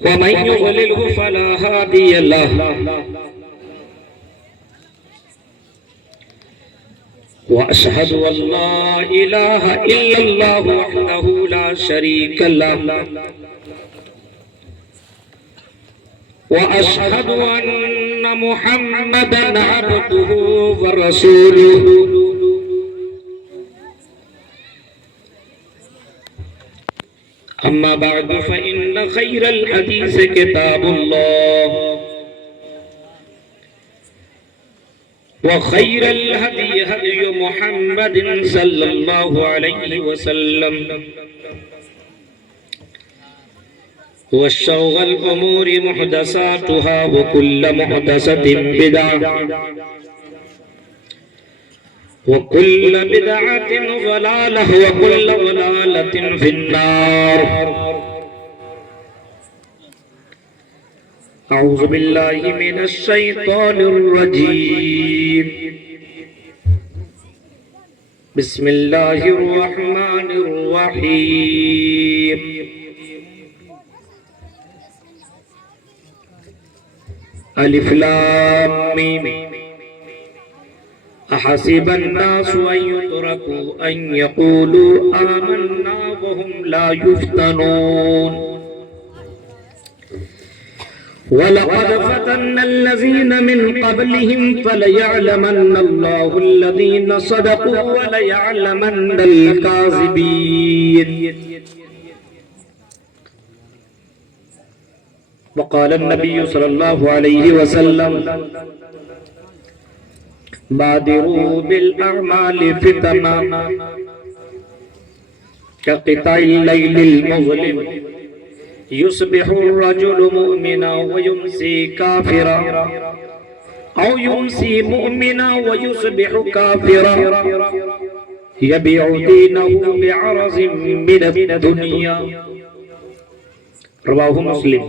ومن يضلله فلا هادي له وأشهد أن لا إله إلا الله وحده لا شريك له وأشهد أن محمدا عبده ورسوله أما بعد فإن خير الحديث كتاب الله وخير الهدي هدي محمد صلى الله عليه وسلم وشر الأمور محدثاتها وكل محدثة بدعة وكل بدعة ضلالة وكل ضلالة في النار. أعوذ بالله من الشيطان الرجيم. بسم الله الرحمن الرحيم. ألف لام ميم أحسب الناس أن يتركوا أن يقولوا آمنا وهم لا يفتنون ولقد فتنا الذين من قبلهم فليعلمن الله الذين صدقوا وليعلمن الكاذبين. وقال النبي صلى الله عليه وسلم بادروا بالأعمال فتنا كقطع الليل المظلم يصبح الرجل مؤمنا ويمسي كافرا أو يمسي مؤمنا ويصبح كافرا يبيع دينه بعرض من الدنيا. رواه مسلم.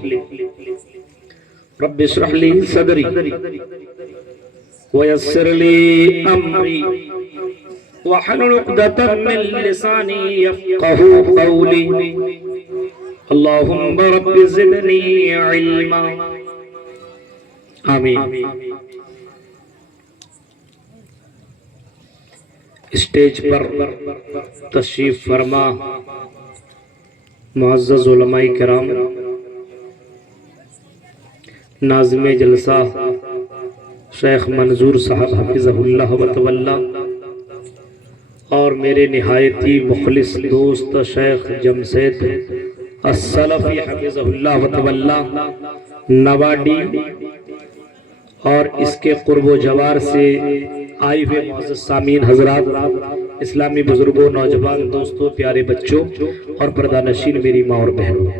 رب اشرح لي صدري ويسر لي أمري واحلل عقدة من لساني يفقهوا قولي. اللهم رب زدني علما. آمین. اسٹیج پر تشریف فرما معزز علماء کرام، ناظم جلسہ شیخ منظور صاحب حفظہ اللہ و تولا، اور میرے نہایتی مخلص دوست شیخ جمشید السلفی حفظہ اللہ و تولا نواڈی، اور اس کے قرب و جوار سے آئے ہوئے معزز سامعین حضرات، اسلامی بزرگوں، نوجوان دوستوں، پیارے بچوں اور پردہ نشین میری ماں اور بہنوں،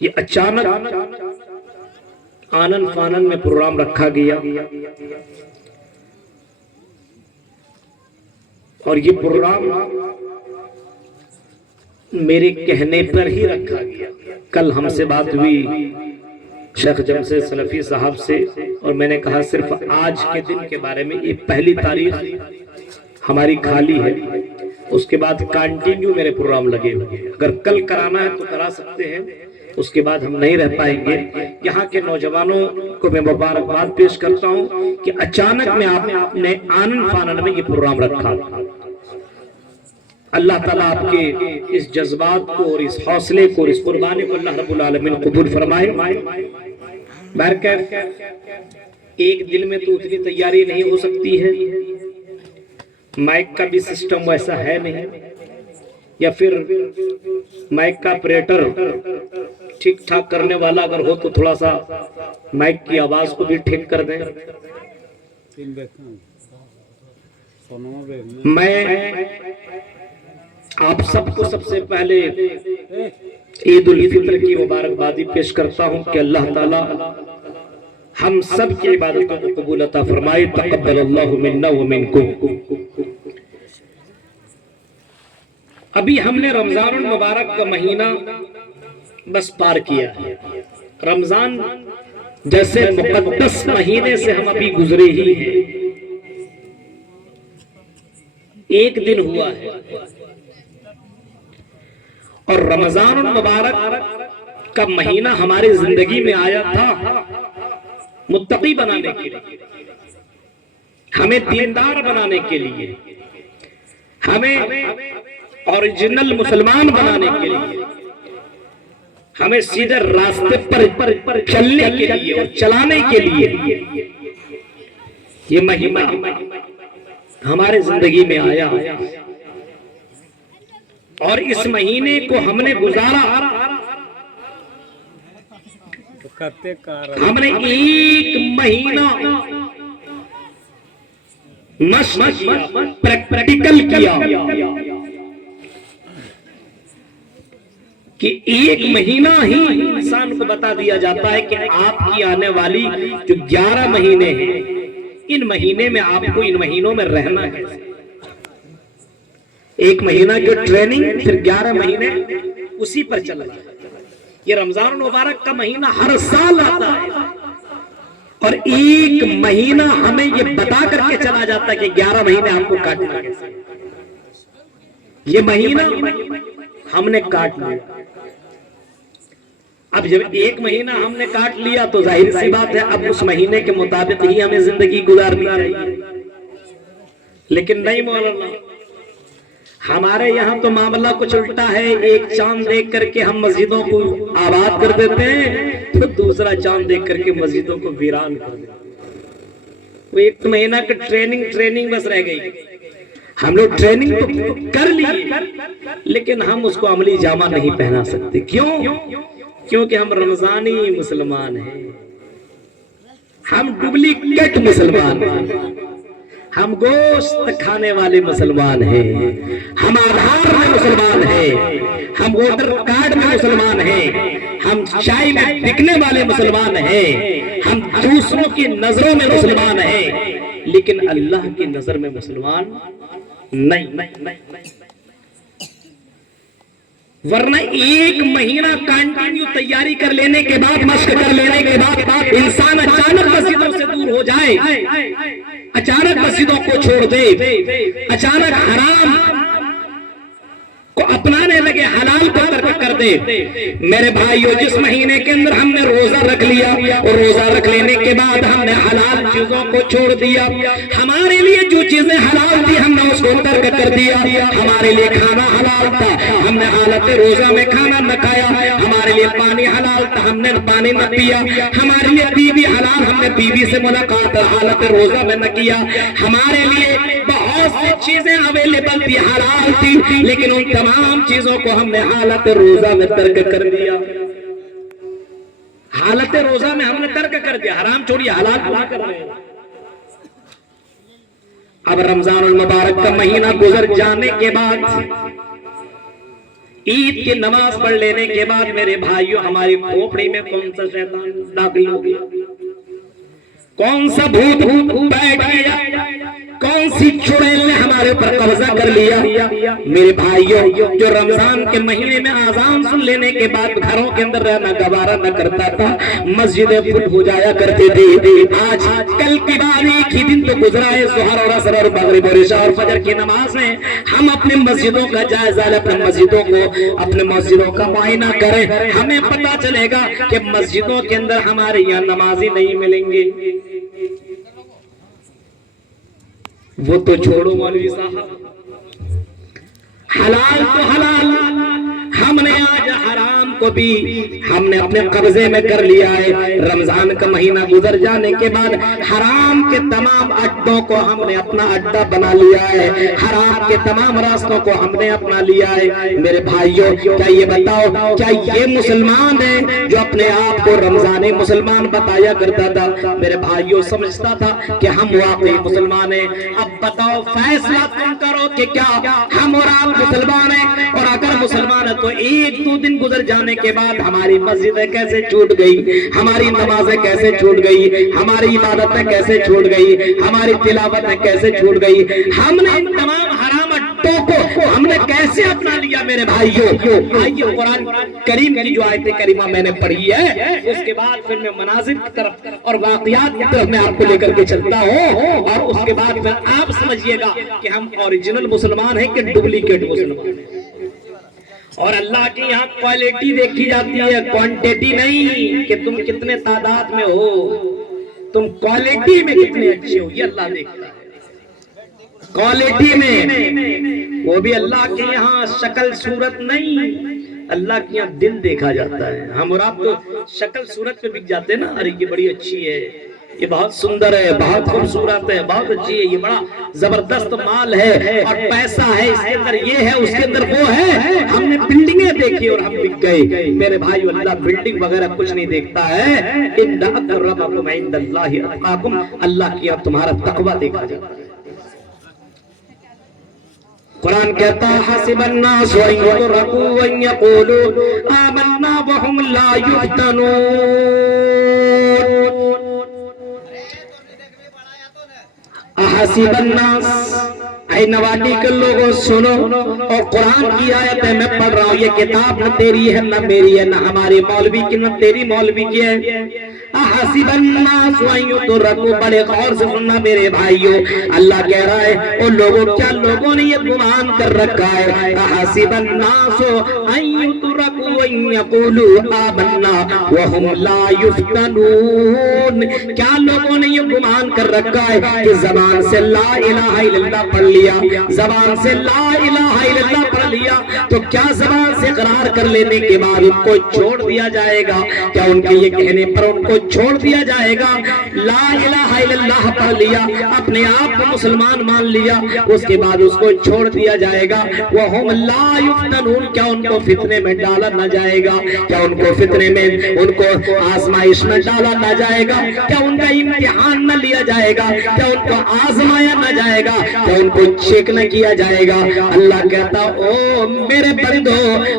یہ اچانک آنن فانن میں پروگرام رکھا گیا، اور یہ پروگرام میرے کہنے پر ہی رکھا گیا۔ کل ہم سے بات ہوئی شیخ جمشید سلفی صاحب سے، اور میں نے کہا صرف آج کے دن کے بارے میں، یہ پہلی تاریخ ہماری خالی ہے، اس کے بعد کانٹینیو میرے پروگرام لگے ہوئے ہیں، اگر کل کرانا ہے تو کرا سکتے ہیں، اس کے بعد ہم نہیں رہ پائیں گے۔ یہاں کے نوجوانوں کو میں مبارکباد پیش کرتا ہوں کہ اچانک میں آپ نے آنن فانن میں یہ پروگرام رکھا۔ اللہ تعالیٰ آپ کے اس جذبات کو اور اس حوصلے کو اور اس قربانی کو اللہ رب العالمین قبول فرمائے۔ بہرکیف ایک دل میں تو اتنی تیاری نہیں ہو سکتی ہے، مائک کا بھی سسٹم ویسا ہے نہیں، یا پھر مائک کا آپریٹر ٹھیک ٹھاک کرنے والا اگر ہو تو تھوڑا سا مائک کی آواز کو بھی ٹھیک کر دیں۔ میں آپ سب کو سب سے پہلے عید الفطر کی مبارکبادی پیش کرتا ہوں کہ اللہ تعالی ہم سب کی عبادتوں کو قبول عطا فرمائے۔ تقبل اللہ منا ومنکم۔ ابھی ہم نے رمضان المبارک کا مہینہ بس پار کیا ہے۔ رمضان جیسے مقدس مہینے سے ہم ابھی گزرے ہی ہیں، ایک دن ہوا ہے، اور رمضان المبارک کا مہینہ ہماری زندگی میں آیا تھا متقی بنانے کے لیے، ہمیں دیندار بنانے کے لیے، ہمیں اوریجنل مسلمان بنانے کے لیے، ہمیں سیدھے راستے پر چلنے کے لیے اور چلانے کے لیے یہ مہینہ ہمارے زندگی میں آیا، اور اس مہینے کو ہم نے گزارا، ہم نے ایک مہینہ مشق کیا، پریکٹیکل کیا کہ ایک مہینہ ہی انسان کو بتا دیا جاتا ہے کہ آپ کی آنے والی جو 11 مہینے ہیں، ان مہینے میں آپ کو ان مہینوں میں رہنا ہے۔ ایک مہینہ کی ٹریننگ، پھر 11 مہینے اسی پر چل رہا ہے۔ یہ رمضان المبارک کا مہینہ ہر سال آتا ہے، اور ایک مہینہ ہمیں یہ بتا کر کے چلا جاتا ہے کہ 11 مہینے آپ کو کاٹنا ہے۔ یہ مہینہ ہم نے کاٹ لیا۔ اب جب ایک مہینہ ہم نے کاٹ لیا تو ظاہر سی بات ہے اب اس مہینے کے مطابق ہی ہمیں زندگی گزارنی چاہیے، لیکن نہیں مولانا، ہمارے یہاں تو معاملہ کچھ الٹا ہے۔ ایک چاند دیکھ کر کے ہم مسجدوں کو آباد کر دیتے ہیں، تو دوسرا چاند دیکھ کر کے مسجدوں کو ویران کر دیتے ہیں۔ وہ ایک مہینہ کا ٹریننگ بس رہ گئی۔ ہم لوگ ٹریننگ تو کر لی، لیکن ہم اس کو عملی جامہ نہیں پہنا سکتے۔ کیونکہ ہم رمضانی مسلمان ہیں، ہم ڈپلیکیٹ مسلمان ہیں، ہم گوشت کھانے والے مسلمان ہیں، ہم آدھار میں مسلمان ہیں، ہم ووٹر کارڈ میں مسلمان ہیں، ہم چائے میں بکنے والے مسلمان ہیں، ہم دوسروں کی نظروں میں مسلمان ہیں، لیکن اللہ کی نظر میں مسلمان نہیں۔ ورنہ ایک مہینہ کنٹینیو تیاری کر لینے کے بعد، مشق کر لینے کے بعد انسان اچانک مسجدوں سے دور ہو جائے، اچانک مسجدوں کو چھوڑ دے، اچانک حرام کو اپنانے لگے، حلال کو ترک کر دے۔ میرے بھائیو، جس مہینے کے اندر ہم نے روزہ رکھ لیا، اور روزہ رکھ لینے کے بعد ہم نے حلال چیزوں کو چھوڑ دیا، ہمارے لیے جو چیزیں حلال تھی ہم نے اس کو ترک کر دیا۔ ہمارے لیے کھانا حلال تھا، ہم نے حالت روزہ میں کھانا نہ کھایا۔ ہمارے لیے پانی حلال تھا، ہم نے پانی نہ پیا۔ ہمارے لیے بیوی حلال، ہم نے بیوی سے ملاقات حالت روزہ میں نہ کیا۔ ہمارے لیے بہت سی چیزیں اویلیبل تھی، حلال تھی، لیکن ان تمام چیزوں کو ہم نے حالت روزہ میں ترک کر دیا۔ حالت روزہ میں ہم نے ترک کر دیا، حرام چھوڑی، حلال پورا کر رہے ہیں۔ اب رمضان المبارک کا مہینہ گزر جانے کے بعد، عید کی نماز پڑھ لینے کے بعد، میرے بھائیوں، ہماری کھوپڑی میں کون سا شیطان داخل ہو گیا، کون سا بھوت بیٹھ گیا، کون سی چڑیل نے ہمارے اوپر قبضہ کر لیا۔ میرے بھائیوں، جو رمضان کے مہینے میں اذان سن لینے کے بعد گھروں کے اندر رہنا گوارا نہ کرتا تھا، مسجدیں فل ہو جایا کرتے تھے۔ آج کل کی بات، ایک ہی دن تو گزرا ہے، ظہر اور عصر اور مغرب اور عشاء اور فجر کی نماز میں ہم اپنے مسجدوں کا جائزہ لیں، اپنے مسجدوں کا معائنہ کریں، ہمیں پتہ چلے گا کہ مسجدوں کے اندر ہمارے یہاں نمازی نہیں ملیں گے۔ وہ تو چھوڑو مولوی صاحب، حلال تو حلال، ہم نے آج حرام کو بھی ہم نے اپنے قبضے میں کر لیا ہے۔ رمضان کا مہینہ گزر جانے کے بعد حرام کے تمام اڈوں کو ہم نے اپنا اڈا بنا لیا ہے، حرام کے تمام راستوں کو ہم نے اپنا لیا ہے۔ میرے بھائیوں، کیا یہ بتاؤ، کیا یہ مسلمان ہے جو اپنے آپ کو رمضانی مسلمان بتایا کرتا تھا؟ میرے بھائیوں، سمجھتا تھا کہ ہم واقعی مسلمان ہیں۔ اب بتاؤ، فیصلہ تم کرو کہ کیا ہم اور آپ مسلمان ہیں؟ اور اگر مسلمان ہے تو ایک دو دن گزر جانے کے بعد ہماری مسجدیں کیسے چھوٹ گئی، ہماری نمازیں کیسے چھوٹ گئی، ہماری عبادتیں کیسے چھوٹ گئی، ہماری تلاوتیں کیسے چھوٹ گئی، ہم نے ان تمام حرام اڈوں کو ہم نے کیسے اپنا لیا؟ میرے بھائیوں، آئیے قرآن کریم کی جو آیت کریمہ میں نے پڑھی ہے، اس کے بعد پھر میں مناظر کی طرف اور واقعات کی طرف میں آپ کو لے کر کے چلتا ہوں، اور اس کے بعد پھر آپ سمجھیے گا کہ ہم اوریجنل مسلمان ہیں کہ ڈپلیکیٹ مسلمان ہیں۔ اور اللہ کے یہاں کوالٹی دیکھی جاتی ہے، کوانٹیٹی نہیں کہ تم کتنے تعداد میں ہو، تم کوالٹی میں کتنے اچھے ہو، یہ اللہ دیکھتا ہے۔ کوالٹی میں وہ بھی اللہ کے یہاں شکل صورت نہیں، اللہ کے یہاں دل دیکھا جاتا ہے۔ ہم اور آپ تو شکل صورت پہ بک جاتے ہیں نا، ارے یہ بڑی اچھی ہے، یہ بہت سندر ہے، بہت خوبصورت ہے، بہت اچھی ہے، یہ بڑا زبردست مال ہے اور پیسہ ہے، اس کے اندر یہ ہے، اس کے اندر وہ ہے۔ ہم نے بلڈنگیں دیکھی اور ہم بک گئے۔ میرے بھائیو، اللہ بلڈنگ وغیرہ کچھ نہیں دیکھتا ہے، ان اکرمکم عند اللہ اتقاکم، اللہ کی یہاں تمہارا تقوی دیکھا جاتا ہے۔ قرآن کہتا ہے حسب الناس ان يتركوا ان يقولوا آمنا وهم لا يفتنون۔ حسب الناس، اے نواڈی کے لوگوں سنو، اور قرآن کی آیت ہے، میں پڑھ رہا ہوں، یہ کتاب نہ تیری ہے نہ میری ہے، نہ ہماری مولوی کی نہ تیری مولوی کی ہے۔ حسب الناس ان يتركوا، بڑے غور سے سننا میرے بھائیوں، اللہ کہہ رہا ہے او لوگوں، کیا لوگوں نے یہ گمان کر رکھا ہے، حسب الناس ان يتركوا ان يقولوا آمنا وهم لا يفتنون، کیا لوگوں نے یہ گمان کر رکھا ہے کہ زبان سے لا الہ الا اللہ پڑھ لیا، زبان سے لا الہ الا اللہ پڑھ لیا تو کیا زبان سے اقرار کر لینے کے بعد ان کو چھوڑ دیا جائے گا؟ کیا ان کے یہ کہنے پر ان کو چھوڑ دیا جائے گا؟ لا الہ الا اللہ پڑھ لیا، اپنے آپ کو مسلمان مان لیا، اس کے بعد اس کو چھوڑ دیا جائے گا۔ وَهُمْ لَا يُفْتَنُونَ، کیا ان کو فتنے میں ڈالا نہ جائے گا؟ کیا ان کو فتنے میں، ان کو آزمائش میں ڈالا نہ جائے گا؟ کیا ان کا امتحان نہ لیا جائے گا؟ کیا ان کو آزمایا نہ جائے گا؟ کیا ان کو چیک نہ کیا جائے گا؟ اللہ کہتا او میرے بندو،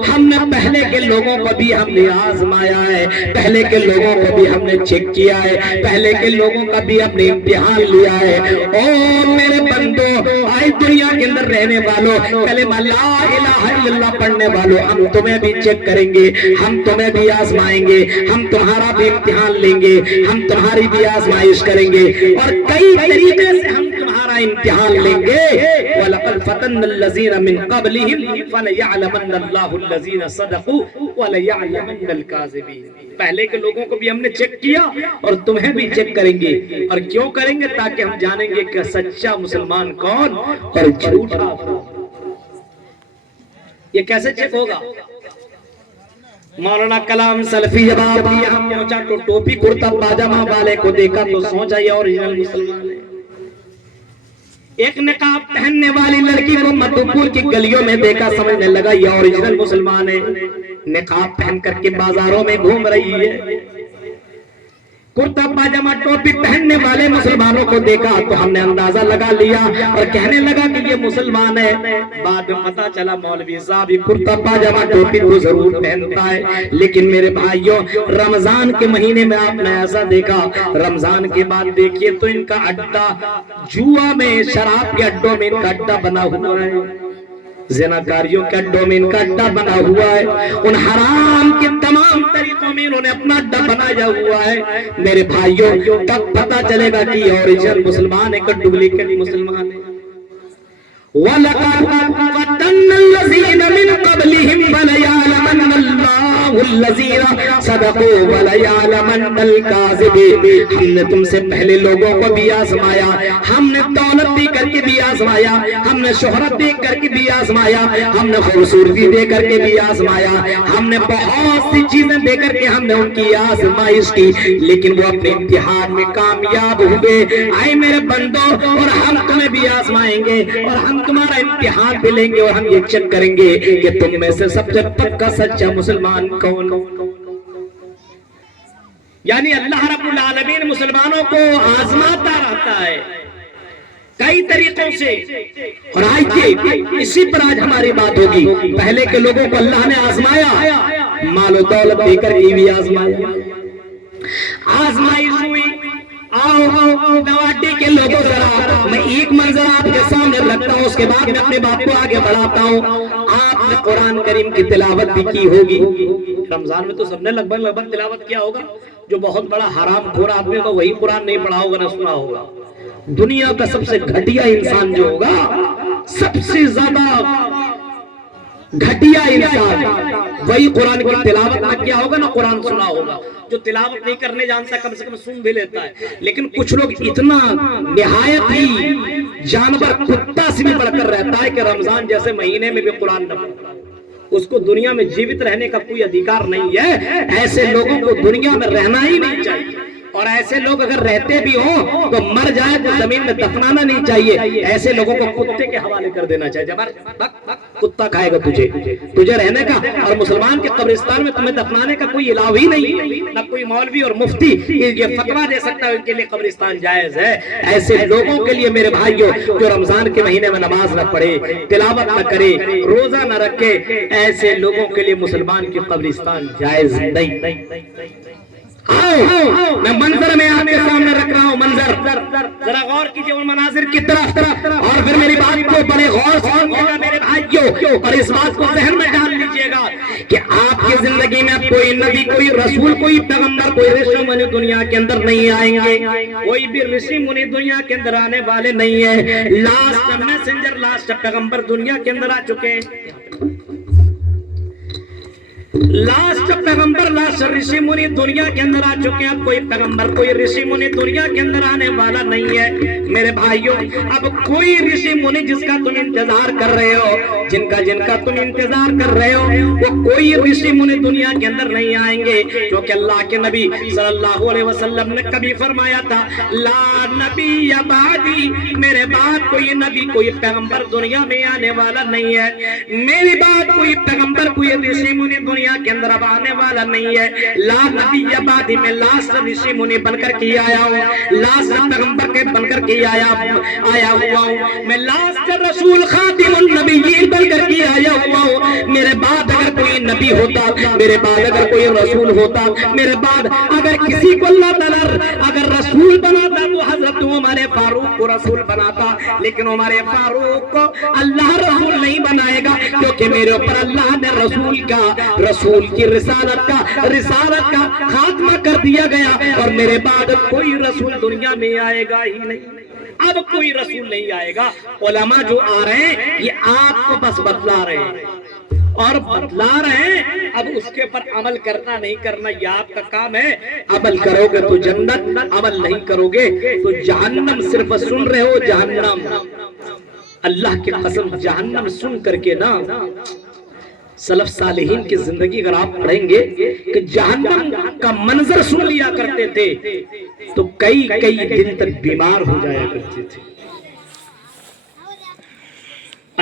ہم نے پہلے کے لوگوں کو بھی ہم نے آزمایا ہے، پہلے کے لوگوں کو بھی ہم نے چیک کیا ہے، پہلے کے لوگوں کا بھی ہم نے امتحان لیا ہے۔ او میرے بندو، آج دنیا کے اندر رہنے والوں، کلمہ لا الہ الا اللہ پڑھنے والوں، ہم تمہیں بھی چیک کریں گے، ہم تمہیں بھی آزمائیں گے، ہم تمہارا بھی امتحان لیں گے، ہم تمہاری بھی آزمائش کریں گے، اور کئی طریقے سے ہم تمہارا امتحان لیں گے۔ وَلَقَدْ فَتَنَّ الَّذِينَ مِن قَبْلِهِمْ فَلَيَعْلَمَنَّ اللَّهُ الَّذِينَ صَدَقُوا وَلَيَعْلَمَنَّ الْكَاذِبِينَ، پہلے کے لوگوں کو بھی ہم نے چیک کیا اور تمہیں بھی چیک کریں گے، اور کیوں کریں گے؟ تاکہ ہم جانیں گے کہ سچا مسلمان کون اور جھوٹا کون۔ یہ کیسے چیک ہوگا؟ مولانا کلام سلفی جب آپ یہاں پہنچا تو ٹوپی کرتا پاجامہ والے کو دیکھا تو سوچا یہ اوریجنل مسلمان ہے۔ ایک نقاب پہننے والی لڑکی کو مدھوپور کی گلیوں میں دیکھا، سمجھنے لگا یہ اوریجنل مسلمان ہے، نقاب پہن کر کے بازاروں میں گھوم رہی ہے۔ کرتا پاجامہ ٹوپی پہننے والے مسلمانوں کو دیکھا تو ہم نے اندازہ لگا لیا اور کہنے لگا کہ یہ مسلمان ہے۔ بعد میں پتا چلا مولوی صاحب یہ کرتا پاجامہ ٹوپی تو ضرور پہنتا ہے، لیکن میرے بھائیوں رمضان کے مہینے میں آپ نے ایسا دیکھا، رمضان کے بعد دیکھیے تو ان کا اڈا، جوا میں، شراب کے اڈوں میں ان کا اڈا بنا ہوا ہے، زناکاریوں کے اڈوں میں ان کا اڈا بنا ہوا ہے، ان حرام کے تمام طریقوں میں انہوں نے اپنا اڈا بنایا ہوا ہے۔ میرے بھائیوں تب پتا چلے گا کہ یہ اوریجنل مسلمان ہے کہ ڈپلیکیٹ مسلمان ہے۔ وَلَقَدْ فَتَنَّ الَّذِينَ مِن قَبْلِهِمْ فَلَيَعْلَمَنَّ اللَّهُ الَّذِينَ صَدَقُوا وَلَيَعْلَمَنَّ الْكَاذِبِينَ، ہم نے تم سے پہلے لوگوں کو بھی آزمایا، ہم نے دولت دے کر کے بھی آزمایا، ہم نے شہرت دے کر کے بھی آزمایا، ہم نے خوبصورتی دے کر کے بھی آزمایا، ہم نے بہت سی چیزیں دے کر کے ہم نے ان کی آزمائش کی، لیکن وہ اپنے امتحان میں کامیاب ہوئے۔ آئے میرے بندو، اور ہم تمہیں بھی آزمائیں گے اور ہم تمہارا امتحان بھی لیں گے اور ہم یہ چیک کریں گے کہ تم میں سے سب سے پکا سچا مسلمان کون۔ یعنی اللہ رب العالمین مسلمانوں کو آزماتا رہتا ہے کئی طریقوں سے، اور آئیے اسی پر آج ہماری بات ہوگی۔ پہلے کے لوگوں کو اللہ نے آزمایا، مال و دولت دے کر کے بھی آزمایا، آزمائش ہوئی۔ آؤ نواڈی کے لوگوں، ذرا میں ایک منظر آپ کے سامنے رکھتا ہوں، اس کے بعد میں اپنے بات کو آگے بڑھاتا ہوں۔ آپ نے قرآن کریم کی تلاوت بھی کی ہوگی، رمضان میں تو سب نے لگ بھگ تلاوت کیا ہوگا۔ جو بہت بڑا حرام خور آدمی ہوگا وہی قرآن نہیں پڑھا ہوگا نہ سنا ہوگا۔ دنیا کا سب سے گھٹیا انسان جو ہوگا، سب سے زیادہ گھٹیا انسان وہی قرآن کی تلاوت نہ کیا ہوگا نہ قرآن سنا ہوگا. جو تلاوت نہیں کرنے جانتا کم سے کم سن بھی لیتا ہے. لیکن کچھ لوگ اتنا نہایت ہی جانور کتا سے بھی بڑھ کر رہتا ہے کہ رمضان جیسے مہینے میں بھی قرآن نہ پڑھتا, اس کو دنیا میں جیوت رہنے کا کوئی ادھیکار نہیں ہے. ایسے لوگوں کو دنیا میں رہنا ہی نہیں چاہیے, اور ایسے لوگ اگر رہتے بھی ہوں تو مر جائے تو زمین میں دفنانا نہیں چاہیے. ایسے لوگوں کو کتے کے حوالے کر دینا چاہیے. کتا کھائے گا تجھے رہنے کا, اور مسلمان کے قبرستان میں تمہیں دفنانے کا کوئی الہ ہی نہیں, نہ کوئی مولوی اور مفتی یہ فتویٰ دے سکتا ہے ان کے لیے قبرستان جائز ہے. ایسے لوگوں کے لیے میرے بھائیوں جو رمضان کے مہینے میں نماز نہ پڑھے, تلاوت نہ کرے, روزہ نہ رکھے, ایسے لوگوں کے لیے مسلمان کی قبرستان جائز نہیں. میں منظر میں آپ کے سامنے رکھ رہا ہوں, منظر ذرا غور کیجئے ان مناظر کی طرف, اور پھر میری بات کو بڑے غور سے سنیے گا میرے بھائیوں, اور اس بات کو ذہن میں ڈال لیجئے گا کہ آپ کی زندگی میں کوئی نبی, کوئی رسول, کوئی پیغمبر, کوئی رشی منی دنیا کے اندر نہیں آئیں گے. کوئی بھی رشی منی دنیا کے اندر آنے والے نہیں ہیں. لاسٹ میسنجر, لاسٹ پیغمبر دنیا کے اندر آ چکے ہیں. لاسٹ پیغمبر, لاسٹ رشی منی دنیا کے اندر آ چکے ہیں. اب کوئی پیغمبر, کوئی رشی منی دنیا کے اندر آنے والا نہیں ہے میرے بھائیوں. اب کوئی رشی منی جس کا تم انتظار کر رہے ہو, جن کا تم انتظار کر رہے ہو, وہ کوئی رشی منی دنیا کے اندر نہیں آئیں گے. کیونکہ اللہ کے نبی صلی اللہ علیہ وسلم نے کبھی فرمایا تھا, لا نبی بعدی, میرے بعد کوئی نبی, کوئی پیغمبر دنیا میں آنے والا نہیں ہے. میری بعد کوئی پیغمبر, کوئی رشی منی دنیا کے اندر اب آنے والا نہیں ہے. لا نبی بعدی, میں لاسٹ رشی منی بن کر کے آیا ہوں, لاسٹ پیغمبر کے بن کر کے آیا ہوا ہوں. میں لاسٹ رسول خاتم النبیین بن کر کے آیا ہوا ہوں. میرے بعد اگر کوئی نبی ہوتا, میرے بعد اگر کوئی رسول ہوتا, میرے بعد اگر کسی کو اللہ تعالیٰ اگر رسول بناتا تو حضرت عمر فاروق کو رسول بناتا. لیکن عمر فاروق کو اللہ رسول نہیں بنائے گا, کیونکہ میرے اوپر اللہ نے رسول کی رسالت کا خاتمہ کر دیا گیا, اور میرے بعد کوئی رسول دنیا میں آئے گا ہی نہیں. اب کوئی رسول نہیں آئے گا. علماء جو آ رہے ہیں یہ آپ کو بس بتلا رہے ہیں اور بتلا رہے ہیں. اب اس کے پر عمل کرنا نہیں کرنا یہ آپ کا کام ہے. عمل کرو گے تو جنت, عمل نہیں کرو گے تو جہنم. صرف سن رہے ہو جہنم, اللہ کی قسم جہنم سن کر کے نا, سلف صالحین کی زندگی اگر آپ پڑھیں گے کہ جہنم کا منظر سن لیا کرتے تھے تو کئی دن تک بیمار ہو جایا کرتے تھے.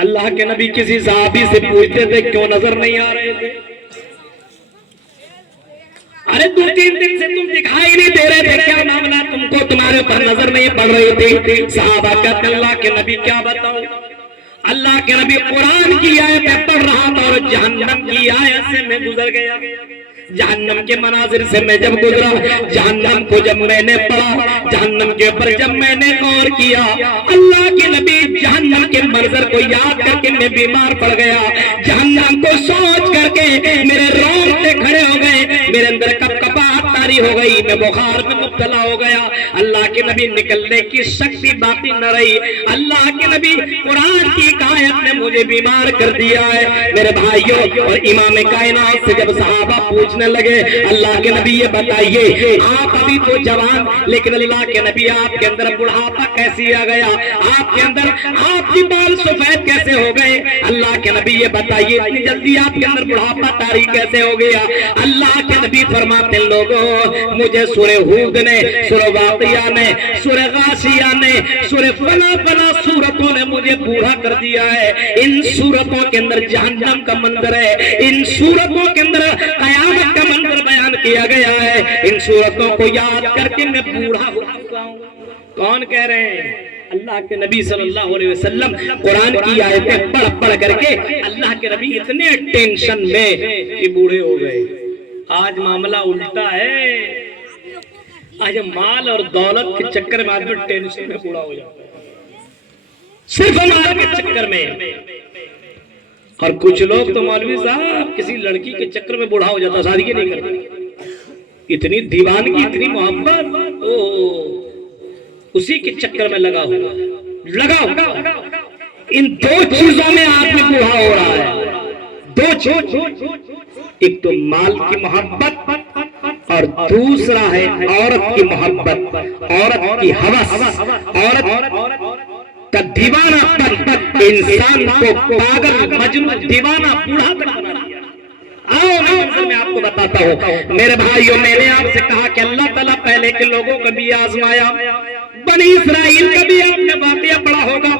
اللہ کے نبی کسی صحابی سے پوچھتے تھے کیوں نظر نہیں آ رہے تھے؟ ارے 2-3 دن سے تم دکھائی نہیں دے رہے تھے, کیا معاملہ, تم کو تمہارے پر نظر نہیں پڑ رہی تھی؟ صحابہ کہتے ہیں اللہ کے نبی کیا بتاؤں, اللہ کے نبی قرآن کی آیتیں پڑھ رہا تھا اور جہنم کی آیت سے میں گزر گیا. جہنم کے مناظر سے میں جب گزرا, جہنم کو جب میں نے پڑھا, جہنم کے اوپر جب میں نے غور کیا, اللہ کے نبی جہنم کے منظر کو یاد کر کے میں بیمار پڑ گیا. جہنم کو سوچ کر کے میرے رونگٹے کھڑے ہو گئے, میرے اندر کپکپاہٹ طاری ہو گئی, میں بخار میں مبتلا ہو گیا. اللہ کے نبی نکلنے کی شکتی باقی نہ رہی. اللہ کے نبی قرآن کی آیت نے مجھے بیمار کر دیا ہے میرے بھائیوں. اور امام کائنات سے جب صحابہ پوچھنے لگے, اللہ کے نبی یہ بتائیے, آپ ابھی تو جوان, لیکن اللہ کے نبی آپ کے اندر بڑھاپا کیسے آ گیا, آپ کے اندر آپ کی بال سفید کیسے ہو گئے؟ اللہ کے نبی یہ بتائیے اتنی جلدی آپ کے اندر بڑھاپا طاری کیسے ہو گیا؟ اللہ کے نبی فرماتے لوگوں, مجھے سورہ ہود نے, سورہ واقعہ نے, سورہ غاشیہ نے, سورہ فلا سورتوں نے مجھے بوڑھا کر دیا ہے. ان سورتوں کے اندر جہنم کا منظر ہے, ان سورتوں کے اندر قیامت کا منظر بیان کیا گیا ہے. ان سورتوں کو یاد کر کے میں بوڑھا ہو چکا ہوں. کون کہہ رہے ہیں؟ اللہ کے نبی صلی اللہ علیہ وسلم قرآن کی آیتیں پڑھ کر کے اللہ کے نبی اتنے ٹینشن میں کہ بوڑھے ہو گئے. آج معاملہ الٹا ہے. آج مال اور دولت کے چکر میں آدمی ٹینشن میں بوڑھا ہو جاتا ہے, صرف مال کے چکر میں. اور کچھ لوگ تو مولوی صاحب کسی لڑکی کے چکر میں بوڑھا ہو جاتا, شادی نہیں کرتا. اتنی دیوانگی, اتنی محبت, اسی کے چکر میں لگا ہوا. ان دو چیزوں میں آدمی بوڑھا ہو رہا ہے. دو چیز، ایک تو مال کی محبت اور دوسرا ہے عورت کی محبت، عورت کی ہوس، عورت کا دیوانہ پن انسان کو پاگل مجنون دیوانہ بوڑھا تک بنا دیا۔ آؤ میں آپ کو بتاتا ہوں میرے بھائیوں، میں نے آپ سے کہا کہ اللہ تعالیٰ پہلے کے لوگوں کو بھی آزمایا، بنی اسرائیل کا بھی آپ نے واقعہ پڑھا ہوگا،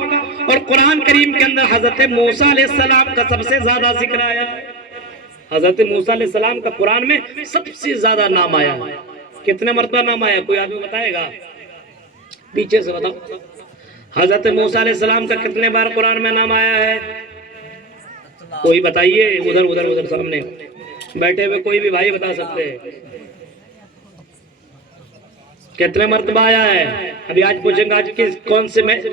اور قرآن کریم کے اندر حضرت موسیٰ علیہ السلام کا سب سے زیادہ ذکر آیا ہے۔ حضرت موسیٰ علیہ السلام کا قرآن میں سب سے زیادہ نام آیا، کتنے مرتبہ نام آیا کوئی آدمی بتائے گا؟ پیچھے سے بتاؤ، حضرت موسیٰ علیہ السلام کا کتنے بار قرآن میں نام آیا ہے؟ کوئی بتائیے، ادھر سامنے بیٹھے ہوئے کوئی بھی بھائی بتا سکتے ہیں کتنے مرتبہ آیا ہے؟ ابھی آج پوچھیں گے آج کون سے میچ،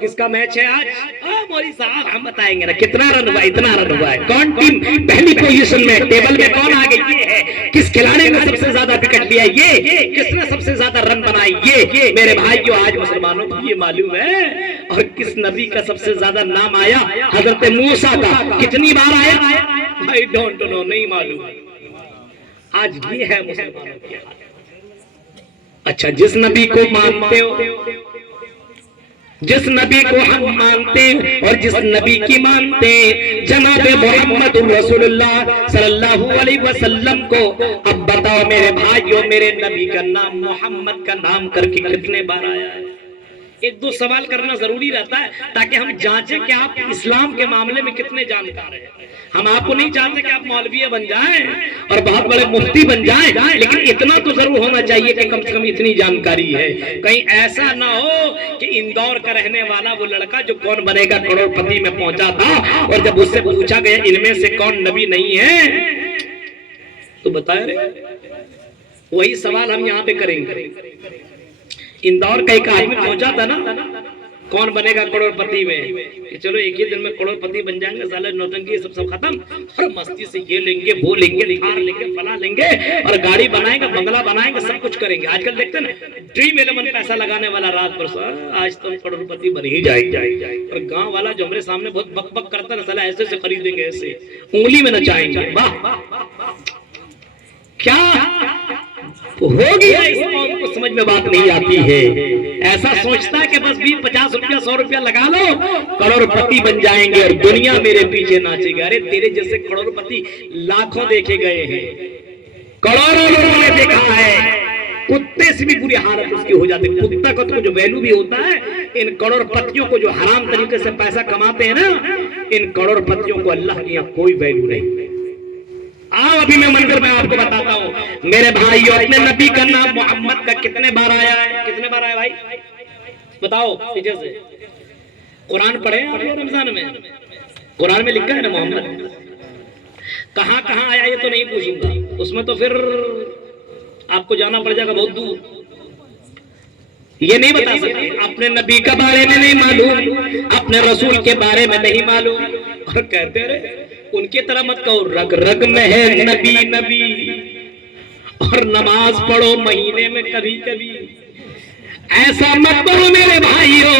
کس کا میچ ہے آج؟ مولوی صاحب ہم بتائیں گے نا کتنا رن ہوا، اتنا رن ہوا ہے، کون ٹیم پہلی پوزیشن میں، ٹیبل میں کون آگے، یہ ہے، کس کھلاڑی نے سب سے زیادہ وکٹ لیا، یہ کس نے سب سے زیادہ رن بنائی، یہ میرے بھائیو آج مسلمانوں کو یہ معلوم ہے۔ اور کس نبی کا سب سے زیادہ نام آیا؟ حضرت موسیٰ کا کتنی بار آیا؟ I don't know، نہیں معلوم۔ آج یہ ہے مسلمانوں کی حالت۔ اچھا، جس نبی کو مانتے ہو، جس نبی کو ہم مانتے ہیں اور جس نبی کی مانتے ہیں جناب محمد رسول اللہ صلی اللہ علیہ وسلم کو، اب بتاؤ میرے بھائیوں میرے نبی کا نام محمد کا نام کر کے کتنے بار آیا ہے؟ ایک دو سوال کرنا ضروری رہتا ہے تاکہ ہم جانچیں کہ آپ اسلام کے معاملے میں کتنے جانکار ہیں۔ ہم آپ کو نہیں چاہتے کہ آپ مولوی بن جائیں اور بہت بڑے مفتی بن جائیں، لیکن اتنا تو ضرور ہونا چاہیے کہ کم سے کم اتنی جانکاری ہے۔ کہیں ایسا نہ ہو کہ اندور کا رہنے والا وہ لڑکا جو کون بنے گا کروڑ پتی میں پہنچا تھا، اور جب اس سے پوچھا گیا ان میں سے کون نبی نہیں ہے تو بتائے رہے، وہی سوال ہم یہاں پہ کریں گے۔ اندور کا ایک آدمی پہنچا تھا نا کون بنے گا کروڑ پتی میں، کہ چلو ایک ہی دن میں کروڑ پتی بن جائیں گے، سالے نوٹنکی سب ختم، اور مستی سے یہ لیں گے وہ لیں گے تھار لیں گے فلاں لیں گے اور گاڑی بنائیں گے بنگلہ بنائیں گے سب کچھ کریں گے۔ آج کل دیکھتے ہیں نا ڈریم 11 پیسہ لگانے والا رات پر آج تو کروڑ پتی بن ہی جائے گا، اور گاؤں والا جو ہمارے سامنے بہت بک بک کرتا ہے سالہ ایسے سے خریدیں گے، ایسے انگلی میں نچائیں گے، واہ کیا ہو گیا اس قوم کو سمجھ میں بات نہیں آتی ہے۔ ایسا سوچتا ہے کہ بس 20-50 روپیہ 100 روپیہ لگا لو کروڑ پتی بن جائیں گے اور دنیا میرے پیچھے ناچے گا۔ ارے تیرے جیسے کروڑ پتی لاکھوں دیکھے گئے ہیں، کروڑوں لوگوں نے دیکھا ہے، کتے سے بھی بری حالت اس کی ہو جاتی ہے۔ کتا کو تو جو ویلو بھی ہوتا ہے، ان کروڑ پتیوں کو جو حرام طریقے سے پیسہ کماتے ہیں نا، ان کروڑ پتیوں کو اللہ کی یہاں کوئی ویلو نہیں۔ آؤ ابھی میں منظر میں آپ کو بتاتا ہوں میرے بھائیو، اپنے نبی کا نام محمد کا کتنے بار آیا ہے؟ کتنے بار آیا بھائی بتاؤ پیچھے سے؟ قرآن پڑھے آپ لوگ رمضان میں؟ قرآن میں لکھا ہے نا محمد، کہاں کہاں آیا یہ تو نہیں پوچھوں گا، اس میں تو پھر آپ کو جانا پڑ جائے گا بہت دور، یہ نہیں بتا سکتے۔ اپنے نبی کے بارے میں نہیں معلوم، اپنے رسول کے بارے میں نہیں معلوم، اور کہتے رہے ان کی طرح مت کہو رگ رگ میں ہے نبی نبی، اور نماز پڑھو مہینے میں کبھی کبھی، ایسا مت کرو میرے بھائیو،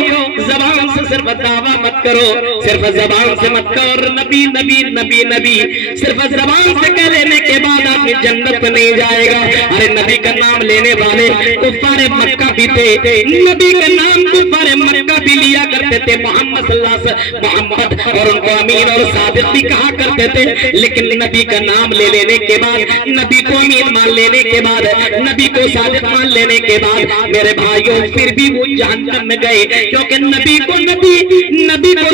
زبان سے صرف دعویٰ مت کرو، صرف زبان سے مت کرو نبی نبی نبی نبی، صرف زبان سے کہہ لینے کے بعد آدمی جنت نہیں جائے گا۔ ارے نبی کا نام لینے والے کفار مکہ بھی تھے، نبی کا نام کفار مکہ بھی لیا کرتے تھے، محمد صلی اللہ علیہ وسلم محمد، اور ان کو امین اور صادق بھی کہا کرتے تھے، لیکن نبی کا نام لے لینے کے بعد، نبی کو امین مان لینے کے بعد، نبی کو صادق مان لینے کے بعد میرے بھائیوں پھر بھی وہ جہنم میں گئے، کیونکہ نبی کو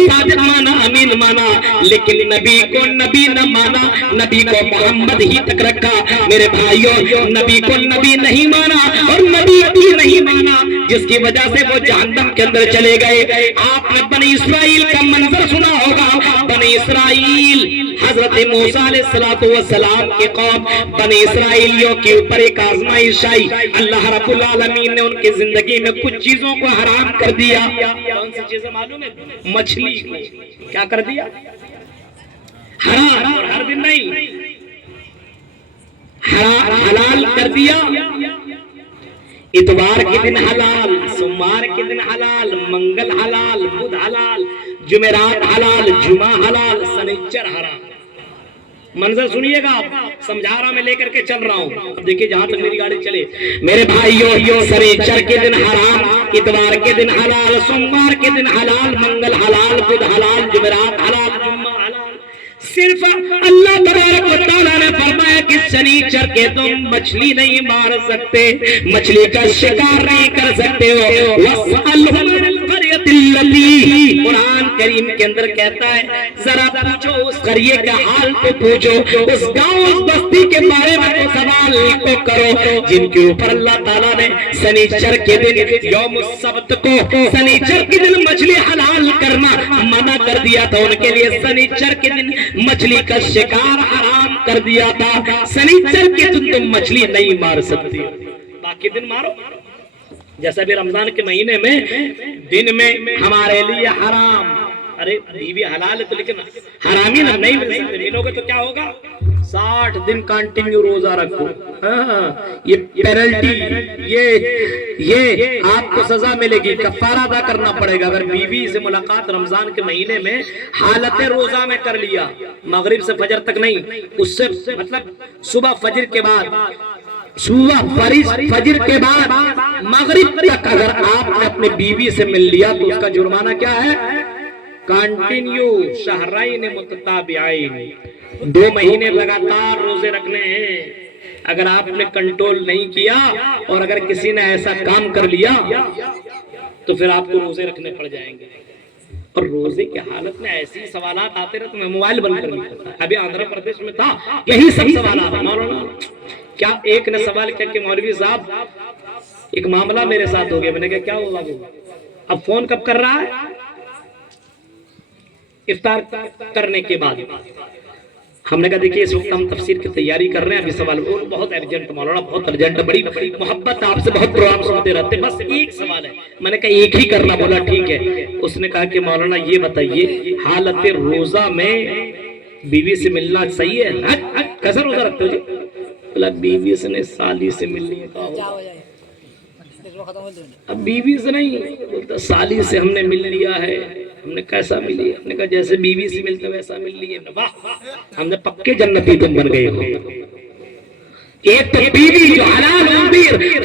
صادق مانا امین مانا، لیکن نبی کو نبی نہ مانا، نبی کو محمد ہی تک رکھا۔ میرے بھائیوں نبی کو نبی نہیں مانا اور نبی بھی نہیں مانا، جس کی وجہ سے وہ جہنم کے اندر چلے گئے۔ آپ نے بنی اسرائیل کا منظر سنا ہوگا، بنی اسرائیل حضرت موسیٰ علیہ السلام کی قوم، بنی اسرائیلیوں کے اوپر ایک آزمائش آئی، اللہ رب العالمین نے ان کی زندگی میں کچھ چیزوں کو حرام کر دیا۔ کون سی چیزیں معلوم ہے؟ مچھلی کو کیا کر دیا؟ حرام، اور ہر دن نہیں، حلال کر دیا۔ اتوار کے دن حلال، سوموار کے دن حلال، منگل حلال، بدھ حلال، جمعرات حلال، جمعہ حلال، سنیچر حرام۔ منظر سنیے گا آپ، سمجھا رہا میں لے کر کے چل رہا ہوں، اب دیکھیں جہاں تک میری گاڑی چلے۔ میرے بھائیو، سنیچر کے دن حرام، اتوار کے دن حلال، سوموار کے دن حلال، منگل حلال، بدھ حلال، جمعرات حلال، جمعہ حلال۔ صرف اللہ تبارک و تعالیٰ نے فرمایا کہ سنیچر کے تم مچھلی نہیں مار سکتے، مچھلی کا شکار نہیں کر سکتے ہو۔ وَاسْأَلْهُمْ عَنِ الْقَرْيَةِ الَّتِي، قرآن کریم کے اندر کہتا ہے ذرا پوچھو اس قریے کا حال تو پوچھو، اس گاؤں اس بستی کے بارے میں تو سوال تو کرو جن کے اوپر اللہ تعالیٰ نے سنیچر کے دن، یوم السبت کو، سنیچر کے دن مچھلی حلال کرنا منع کر دیا تھا، ان کے لیے سنیچر کے دن مچھلی کا شکار حرام کر دیا تھا۔ سنیچر کے دن تم مچھلی نہیں مار سکتی، باقی دن مارو۔ جیسا بھی رمضان کے مہینے میں دن میں ہمارے لیے حرام، ارے بیوی حلال ہے تو لیکن حرامی نہ نہیں ملو گے تو کیا ہوگا؟ 60 دن کنٹینیو روزہ رکھو، یہ پینلٹی، یہ آپ کو سزا ملے گی، کفارہ ادا کرنا پڑے گا۔ اگر بیوی سے ملاقات رمضان کے مہینے میں حالت روزہ میں کر لیا، مغرب سے فجر تک نہیں، اس سے مطلب صبح فجر کے بعد، فجر کے بعد مغرب تک اگر آپ نے اپنے بیوی سے مل لیا تو اس کا جرمانہ کیا ہے؟ کنٹینیو شہرین متتابعین، 2 مہینے لگاتار روزے رکھنے ہیں۔ اگر آپ نے کنٹرول نہیں کیا اور اگر کسی نے ایسا کام کر لیا تو پھر آپ کو روزے رکھنے پڑ جائیں گے۔ اور روزے کی حالت میں ایسی سوالات آتے رہتے، میں موبائل بند کر لیا، ابھی آندھرا پردیش میں تھا، یہی سب سوالات۔ مولانا کیا ایک نے سوال کیا کہ مولوی صاحب ایک معاملہ میرے ساتھ ہو گیا، میں نے کہا کیا ہوا؟ وہ اب فون کب کر رہا ہے؟ افطار کرنے کے بعد۔ ہم نے کہا دیکھیے اس وقت ہم تفسیر کی تیاری کر رہے ہیں، ابھی سوال بہت ارجنٹ مولانا، بہت ارجنٹ، بڑی محبت آپ سے، بہت پروگرام سنتے رہتے، بس ایک سوال ہے۔ میں نے کہا ایک ہی کرنا، بولا ٹھیک ہے۔ اس نے کہا کہ مولانا یہ بتائیے حالت روزہ میں بیوی سے ملنا صحیح ہے؟ کیسا روزہ رکھتے ہو جی؟ بولا بیوی سے نہیں، سالی سے ملنی ہے۔ اب بیوی سے نہیں، بولتا سالی سے ہم نے مل لیا ہے۔ ہم نے کیسا ملی؟ ہم نے کہا جیسے بیوی سے ملتے ویسا مل لیے۔ واہ، ہم نے پکے جنتی تم بن گئے ہو۔ ایک تو بیوی جو حلال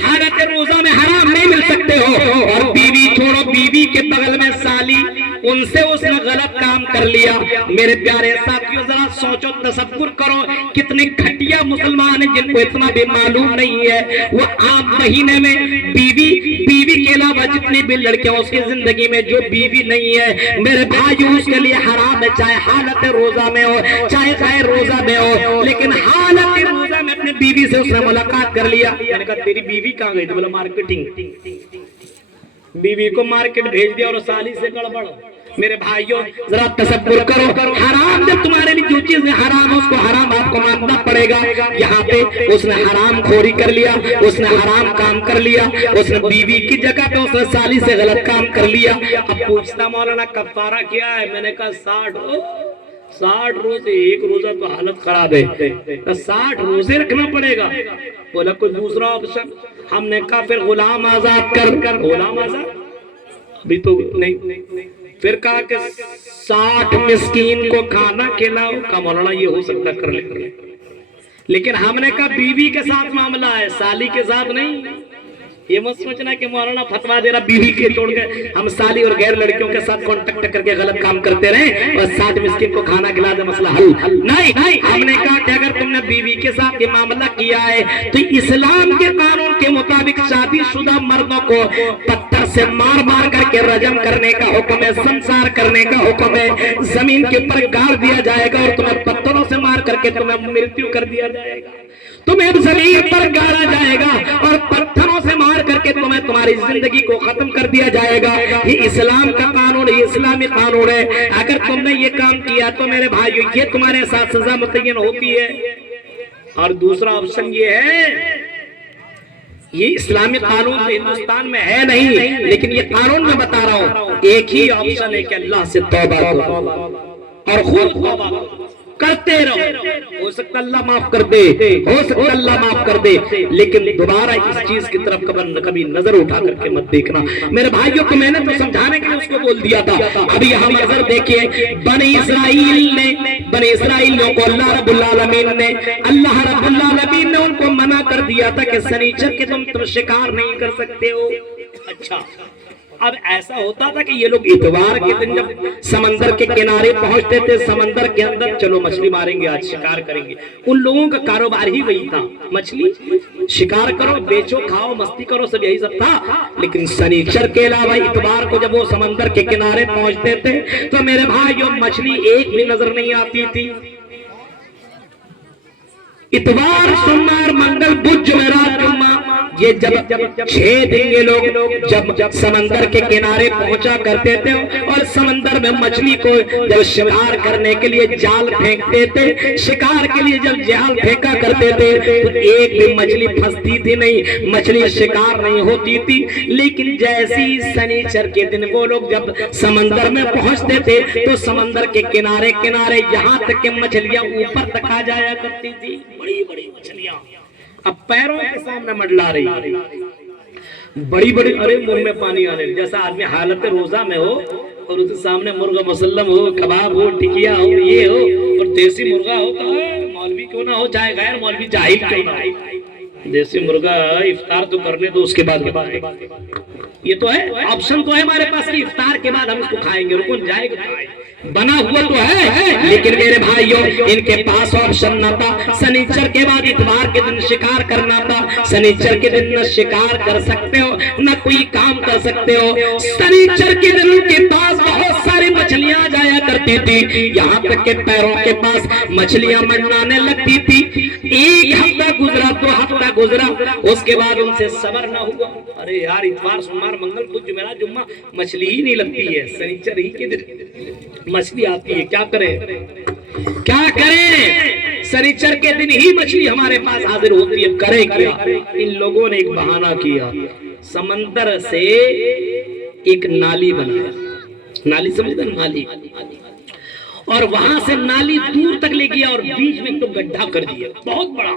حالت روزہ میں حرام نہیں مل سکتے ہو، اور بیوی چھوڑو، بیوی کے بغل میں سالی، ان سے اس نے غلط کام کر لیا۔ میرے پیارے ساتھیوں ذرا سوچو، تصور کرو کتنے گھٹیا مسلمان ہیں جن کو اتنا بھی معلوم نہیں ہے۔ وہ عام مہینے میں بیوی کے علاوہ جتنی بھی لڑکیاں اس کی زندگی میں جو بیوی نہیں ہے، میرے بھائیوں اس کے لیے حرام ہے، چاہے حالت روزہ میں ہو چاہے غیر روزہ میں ہو، لیکن حالت روزہ میں اپنے بیوی سے اس نے ملاقات کر لیا۔ میں نے کہا تیری بیوی کہاں گئی؟ تو بولا مارکیٹنگ، بیوی کو مارکیٹ بھیج دیا اور سالی سے گڑبڑ۔ میرے بھائیوں ذرا تصور کرو، حرام جب تمہارے لیے جو چیز حرام ہے اس کو حرام آپ کو ماننا پڑے گا۔ یہاں پہ اس نے حرام خوری کر لیا، اس نے حرام کام کر لیا، اس نے بیوی کی جگہ پہ اس نے سالی سے غلط کام کر لیا۔ اب پوچھتا مولانا کفارہ کیا ہے؟ میں نے کہا 60 روزے، ایک روزہ تو حالت خراب ہے، 60 روزے رکھنا پڑے گا۔ بولا کوئی دوسرا آپشن؟ ہم نے کہا پھر غلام آزاد کر۔ غلام آزاد ابھی تو نہیں۔ پھر کہا کہ 60 مسکین کو کھانا کھلاؤ۔ کہا مولانا یہ ہو سکتا کر لے، لیکن ہم نے کہا بیوی کے ساتھ معاملہ ہے، سالی کے ساتھ نہیں۔ یہ مت سوچنا کہ مولانا فتوا دے رہا بیوی کے چھوڑ کے ہم سالی اور غیر لڑکیوں کے ساتھ کانٹیکٹ کر کے غلط کام کرتے رہیں اور 60 مسکین کو کھانا کھلا دے مسئلہ حل۔ نہیں، ہم نے کہا کہ اگر تم نے بیوی کے ساتھ یہ معاملہ کیا ہے تو اسلام کے قانون کے مطابق شادی شدہ مردوں کو پتھر سے مار کر کے رجم کرنے کا حکم ہے، سنسار کرنے کا حکم ہے، زمین کے اوپر گاڑ دیا جائے گا اور تمہیں پتھروں سے مار کر کے تمہیں مرتیو کر دیا جائے گا، تمہیں زمین پر گاڑا جائے گا اور پتھروں سے مار کر کے تمہیں تمہاری زندگی کو ختم کر دیا جائے گا۔ یہ اسلام کا قانون ہے، اسلامی قانون ہے۔ اگر تم نے یہ کام کیا تو میرے بھائیو یہ تمہارے ساتھ سزا متعین ہوتی ہے۔ اور دوسرا آپشن یہ ہے، یہ اسلامی قانون تو ہندوستان میں ہے نہیں، لیکن یہ قانون میں بتا رہا ہوں، ایک ہی آپشن ہے کہ اللہ سے توبہ کرو اور خود توبہ کرتے رہو۔ ہو سکتا اللہ معاف کر دے، ہو سکتا اللہ معاف کر دے، لیکن دوبارہ اس چیز کی طرف کبھی نظر اٹھا کر کے مت دیکھنا۔ میرے بھائیوں کو میں نے تو سمجھانے کے لیے اس کو بول دیا تھا، اب یہاں نظر دیکھیے، بنی اسرائیلیوں کو اللہ رب العالمین نے ان کو منع کر دیا تھا کہ سنیچر کے تم شکار نہیں کر سکتے ہو۔ اچھا، اب ایسا ہوتا تھا کہ یہ لوگ اتوار کے دن جب سمندر کے کنارے پہنچتے تھے، سمندر کے اندر چلو مچھلی ماریں گے، آج شکار کریں گے۔ ان لوگوں کا کاروبار ہی وہی تھا، مچھلی شکار کرو، بیچو، کھاؤ، مستی کرو، سب یہی سب تھا۔ لیکن سنیچر کے علاوہ اتوار کو جب وہ سمندر کے کنارے پہنچتے تھے تو میرے بھائیوں مچھلی ایک بھی نظر نہیں آتی تھی۔ اتوار، سوموار، منگل، بدھ، جمعرات، جمعہ، یہ جب 6 دن یہ لوگ جب سمندر کے کنارے پہنچا کرتے تھے اور سمندر میں مچھلی کو جب شکار کرنے کے لیے جال پھینکتے تھے، شکار کے لیے جب جال پھینکا کرتے تھے تو ایک بھی مچھلی پھنستی تھی نہیں، مچھلی شکار نہیں ہوتی تھی۔ لیکن جیسی سنیچر کے دن وہ لوگ جب سمندر میں پہنچتے تھے تو سمندر کے کنارے کنارے یہاں تک کہ مچھلیاں اوپر تک آ جایا کرتی تھی، بڑی بڑی مچھلیاں اب پیروں کے سامنے منڈلا رہی، بڑی بڑی، ارے منہ میں پانی آنے، جیسا آدمی حالت روزہ میں ہو اور اس کے سامنے مرغا مسلم ہو، کباب ہو، ٹکیا ہو، یہ ہو، اور دیسی مرغا ہو، تو مولوی کیوں نہ ہو، چاہے غیر مولوی جاہل کیوں نہ ہو، دیسی مرغا افطار تو کرنے دو، اس کے بعد یہ تو ہے آپشن تو ہے ہمارے پاس کہ افطار کے بعد ہم اس کو کھائیں گے، رکن جائے گا بنا ہوا تو ہے، لیکن میرے بھائیوں ان کے پاس آپشن نہ تھا۔ سنیچر کے بعد اتوار کے دن شکار کرنا تھا، سنیچر کے دن نہ شکار کر سکتے ہو نہ کوئی کام کر سکتے ہو۔ سنیچر کے دن ان کے پاس بہت ساری مچھلیاں جایا کرتی تھی، یہاں تک کہ پیروں کے پاس مچھلیاں منڈلانے لگتی تھی۔ ایک ہفتہ گزرا، 2 ہفتہ گزرا، اس کے بعد ان سے صبر نہ ہوا، ارے یار اتوار، سوموار، منگل، بدھ، جمعرات، جمعہ مچھلی ہی نہیں لگتی ہے، سنیچر ہی کے دن مچھلی آتی ہے، کیا کریں کیا کریں، سنیچر کے دن ہی مچھلی ہمارے پاس حاضر ہوتی ہے، کریں کیا؟ ان لوگوں نے ایک بہانہ کیا، سمندر سے ایک نالی بنایا، نالی سمجھتے ہیں نالی، اور وہاں سے نالی دور تک لے گیا اور بیچ میں تو گڈھا کر دیا بہت بڑا،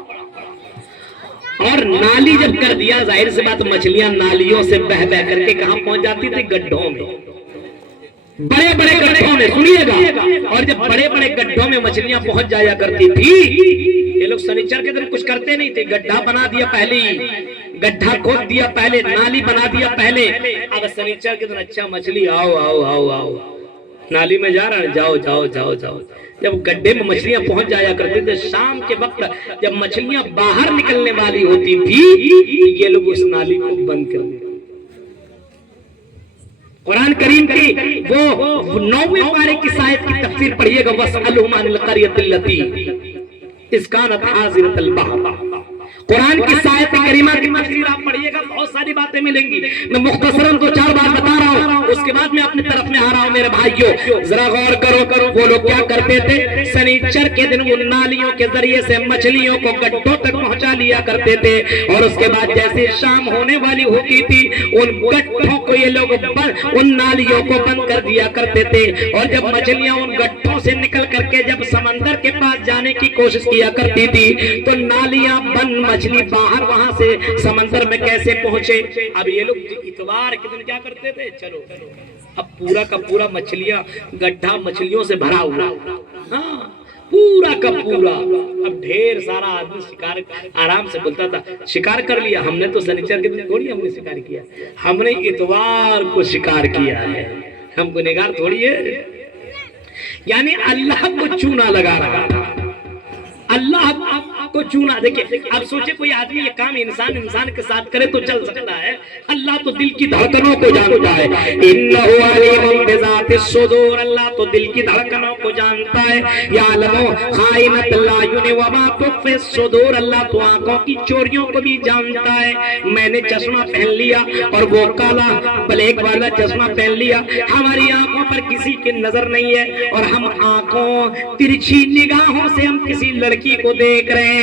اور نالی جب کر دیا ظاہر سے بات مچھلیاں نالیوں سے بہ بہ کر کے کہاں پہنچ جاتی تھی؟ گڈھوں میں، بڑے بڑے گڈھوں میں، سنیے گا، اور جب بڑے بڑے گڈھوں میں مچھلیاں پہنچ جایا کرتی تھی، یہ لوگ سنیچر کے دن کچھ کرتے نہیں تھے، گڈھا بنا دیا پہلے ہی، گڈھا کھود دیا پہلے، نالی بنا دیا پہلے، اب سنیچر کے دن اچھا مچھلی آؤ آؤ آؤ آؤ، نالی میں جا رہا ہے، جاؤ جاؤ جاؤ جاؤ، جب گڈھے میں مچھلیاں پہنچ جایا کرتے تھے، شام کے وقت جب مچھلیاں باہر نکلنے والی ہوتی تھی، یہ لوگ اس نالی کو بند کر دیا۔ قرآن کریم کی وہ 9ویں پارے کی آیت کی تفسیر پڑھیے گا، وَاسْأَلْهُمْ عَنِ الْقَرْيَةِ الَّتِي إِذْ كَانَتْ حَاضِرَةَ الْبَحْرِ، قرآن کی آیت کریمہ کی تفسیر آپ پڑھیے گا، بہت ساری باتیں ملیں گی، میں مختصراً 2-4 بات بتا رہا ہوں، اس کے بعد میں اپنی طرف میں آ رہا ہوں۔ میرے بھائیوں ذرا غور کرو، وہ لوگ کیا کرتے تھے؟ سنیچر کے دن وہ نالیوں کے ذریعے سے مچھلیوں کو گڈھوں تک پہنچا لیا کرتے تھے، اور اس کے بعد جیسے شام ہونے والی ہوتی تھی، ان گڈھوں کو یہ لوگ ان نالیوں کو بند کر دیا کرتے تھے، اور جب مچھلیاں ان گڈھوں سے نکل کر کے جب سمندر کے پاس جانے کی کوشش کیا کرتی تھی تو نالیاں بند، مچھلی باہر وہاں سے سمندر میں کیسے پہنچے؟ اب یہ لوگ اتوار کے دن کیا کرتے تھے؟ چلو اب پورا کا پورا مچھلیاں گڈھا مچھلیوں سے بھرا ہوا، ہاں پورا کا پورا، اب ڈھیر سارا آدمی شکار آرام سے بولتا تھا شکار کر لیا ہم نے، تو سنیچر کے دن تھوڑی ہم نے شکار کیا، ہم نے اتوار کو شکار کیا ہے، ہم کو نگار تھوڑی ہے، یعنی اللہ کو چونا لگا رہا تھا، اللہ کو چونا۔ دیکھیں اب سوچے کوئی آدمی یہ کام انسان کے ساتھ کرے تو چل سکتا ہے، اللہ تو دل کی دھڑکنوں کو جانتا ہے، انہ علیم بذات الصدور، اللہ تو دل کی دھڑکنوں کو جانتا ہے، یعلم خائنۃ الاعین وما تخفی الصدور، اللہ تو آنکھوں کی چوریوں کو بھی جانتا ہے۔ میں نے چشمہ پہن لیا اور وہ کالا بلیک والا چشمہ پہن لیا، ہماری آنکھوں پر کسی کی نظر نہیں ہے، اور ہم آنکھوں ترچھی نگاہوں سے ہم کسی لڑکی کو دیکھ رہے ہیں،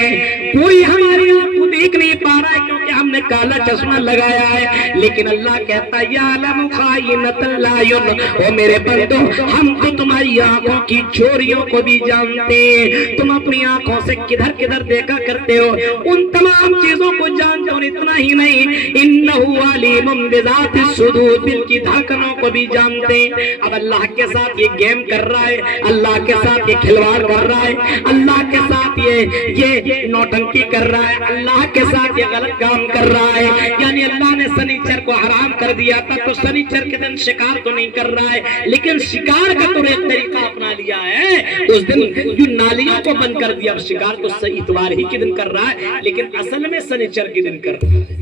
کوئی ہماری آنکھ کو دیکھ نہیں پا رہا ہے کیونکہ ہم نے کالا چشمہ لگایا ہے، لیکن اللہ کہتا ہے یعلم خائنۃ الاعین، او میرے بندو ہم تو تمہاری آنکھوں کی چوریوں کو بھی جانتے ہیں، تم اپنی آنکھوں سے کدھر کدھر دیکھا کرتے ہو، ان تمام چیزوں کو جانتے ہو، اور اتنا ہی نہیں انہ علیم بذات الصدور، دل کی دھڑکنوں کو بھی جانتے ہیں۔ اب اللہ کے ساتھ یہ گیم کر رہا ہے، اللہ کے ساتھ یہ کھلواڑ کر رہا ہے، اللہ کے ساتھ یہ نوٹنکی کر رہا ہے، اللہ کے ساتھ یہ غلط کام کر رہا ہے، یعنی اللہ نے سنیچر کو حرام کر دیا تھا تو سنیچر کے دن شکار تو نہیں کر رہا ہے، لیکن شکار کا تو ایک طریقہ اپنا لیا ہے، اس دن جو نالیوں کو بند کر دیا، شکار تو اتوار ہی کے دن کر رہا ہے لیکن اصل میں سنیچر کے دن کر رہا ہے،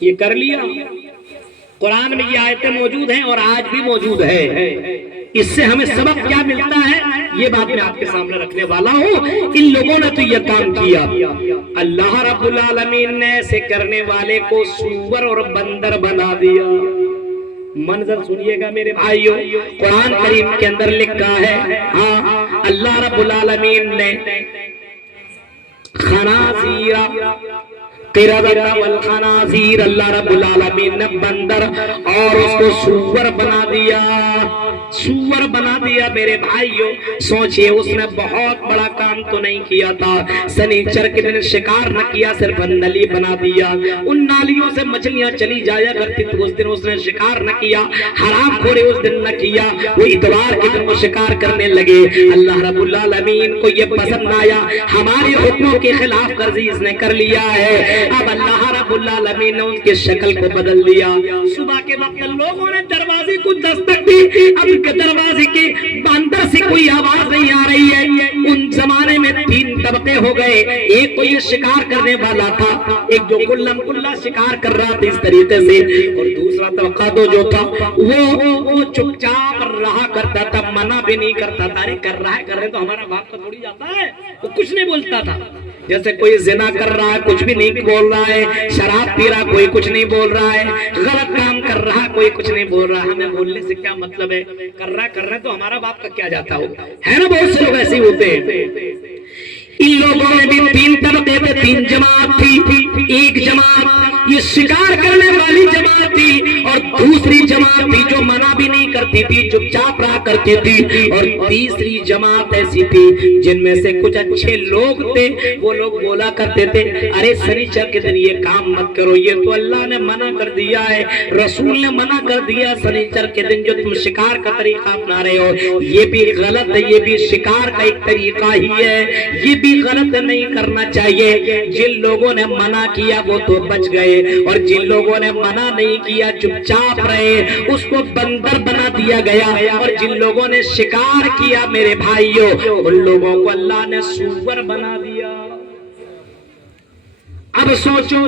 یہ کر لیا۔ قرآن میں یہ آیتیں موجود ہیں اور آج بھی موجود ہے، اس سے ہمیں سبق کیا ملتا ہے یہ بات میں آپ کے سامنے رکھنے والا ہوں۔ ان لوگوں نے تو یہ کام کیا، اللہ رب العالمین نے ایسے کرنے والے کو سور اور بندر بنا دیا۔ منظر سنیے گا میرے بھائیوں، قرآن کریم کے اندر لکھا ہے، ہاں اللہ رب العالمین نے خنازیر قردۃ والخنازیر، اللہ رب العالمین نے بندر اور اس کو سور بنا دیا، سور بنا دیا۔ میرے بھائیوں سوچئے اس نے بہت بڑا کام تو نہیں کیا تھا، سنیچر کے دن شکار نہ کیا، صرف نلی بنا دیا، ان نالیوں سے مچھلیاں چلی جایا کرتی تو اس دن اس نے شکار نہ کیا، حرام خوری اس دن نہ کیا، وہ اتوار کے دن وہ شکار کرنے لگے۔ اللہ رب العالمین کو یہ پسند آیا، ہمارے حکموں کے خلاف ورزی اس نے کر لیا ہے، اب اللہ رب العالمین نے اس کی شکل کو بدل دیا۔ صبح کے وقت لوگوں نے دروازے کو دستک دی، اب دروازے کے اندر سے کوئی آواز نہیں آ رہی ہے۔ ان زمانے میں 3 طبقے ہو گئے، ایک تو یہ شکار کرنے والا تھا، ایک جو کلم کلا شکار کر رہا تھا اس طریقے سے، اور دوسرا طبقہ تو جو تھا وہ چپ چاپ رہا کرتا تھا، منع بھی نہیں کرتا تھا، ارے کر رہا ہے کر رہے تو ہمارا باپ کا تھوڑی جاتا ہے، وہ کچھ نہیں بولتا تھا۔ جیسے کوئی زنا کر رہا ہے کچھ بھی نہیں بول رہا ہے، شراب پی رہا کوئی کچھ نہیں بول رہا ہے، غلط کام کر رہا کوئی کچھ نہیں بول رہا، ہمیں بولنے سے کیا مطلب ہے، کر رہا ہے تو ہمارا باپ کا کیا جاتا ہوگا، ہے نا، بہت سے لوگ ایسے ہی ہوتے ہیں۔ ان لوگوں میں بھی 3 طبقے تھے، 3 جماعت تھی، ایک جماعت یہ شکار کرنے والی جماعت تھی اور دوسری جماعت تھی جو منع بھی نہیں کرتی تھی، چپ چاپ رہا کرتی تھی، اور تیسری جماعت ایسی تھی جن میں سے کچھ اچھے لوگ تھے، وہ لوگ بولا کرتے تھے ارے سنیچر کے دن یہ کام مت کرو، یہ تو اللہ نے منع کر دیا ہے، رسول نے منع کر دیا، سنیچر کے دن جو تم شکار کا طریقہ اپنا رہے ہو یہ بھی غلط ہے، یہ بھی شکار کا ایک طریقہ ہی ہے، یہ بھی غلط نہیں کرنا چاہیے۔ جن لوگوں نے منع کیا وہ تو بچ گئے، اور جن لوگوں نے منع نہیں کیا چپ چاپ رہے اس کو بندر بنا دیا گیا، اور جن لوگوں نے شکار کیا میرے بھائیوں ان لوگوں کو اللہ نے سور بنا دیا۔ اب سوچو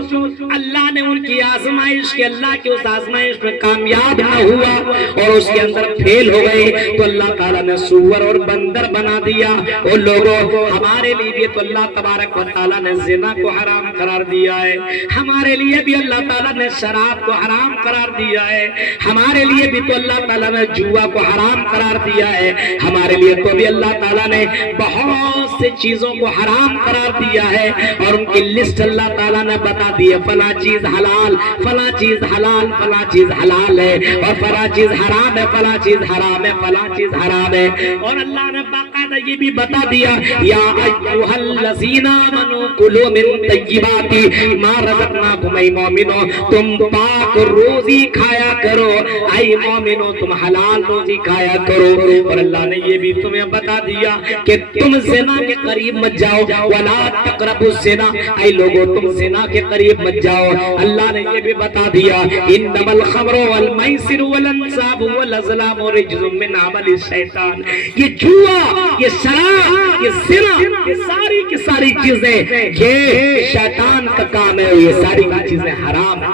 اللہ نے ان کی آزمائش کے، اللہ کی اس آزمائش میں کامیاب نہ ہوا اور اس کے اندر فیل ہو گئے تو اللہ تعالیٰ نے سور اور بندر بنا دیا۔ ان لوگوں ہمارے لیے بھی تو اللہ تبارک و تعالیٰ نے زنا کو حرام قرار دیا ہے، ہمارے لیے بھی اللہ تعالیٰ نے شراب کو حرام قرار دیا ہے، ہمارے لیے بھی تو اللہ تعالیٰ نے جوا کو حرام قرار دیا ہے، ہمارے لیے تو بھی اللہ تعالیٰ نے بہت سے چیزوں کو حرام قرار دیا ہے، اور ان کی لسٹ اللہ تعالیٰ نے بتا دی ہے، فلاں چیز حلال، فلاں چیز حلال، فلاں چیز حلال ہے، اور فلاں چیز حرام ہے، فلاں چیز حرام ہے، فلاں چیز حرام ہے، اور اللہ نے باقاعدہ یہ بھی بتا دیا یا ایھا الذین آمنوا کلوا من طیبات ما رزقناکم، اے مومنو تم پاک روزی کھایا کرو، اے مومنو تم حلال روزی کھایا کرو، اور اللہ نے یہ بھی تمہیں بتا دیا کہ تم زنا کے قریب مت جاؤ، ولا تقربوا الزنا، اے لوگوں تم زنا کے قریب مت جاؤ، اللہ نے یہ بھی بتا دیا انما الخمر والمیسر والانصاب والازلام رجز من عمل الشیطان، یہ جوا، یہ شراب، یہ زنا، یہ ساری کی ساری چیزیں یہ شیطان کا کام ہے، یہ ساری کی چیزیں حرام ہیں۔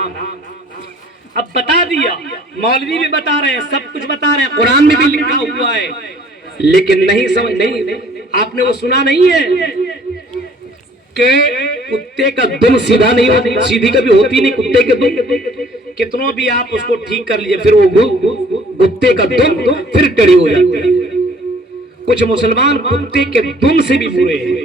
اب بتا دیا، مولوی بھی بتا رہے ہیں، سب کچھ بتا رہے ہیں، قرآن میں بھی لکھا ہوا ہے، لیکن نہیں سمجھ، نہیں آپ نے وہ سنا نہیں ہے کہ کتے کا دم سیدھا نہیں ہوتی، سیدھی کبھی ہوتی نہیں کتے کے دم، کتنوں بھی آپ اس کو ٹھیک کر لیجئے پھر وہ کتے کا دم پھر ٹیڑھی ہو جاتی ہے۔ کچھ مسلمان کتے کے دم سے بھی برے ہیں۔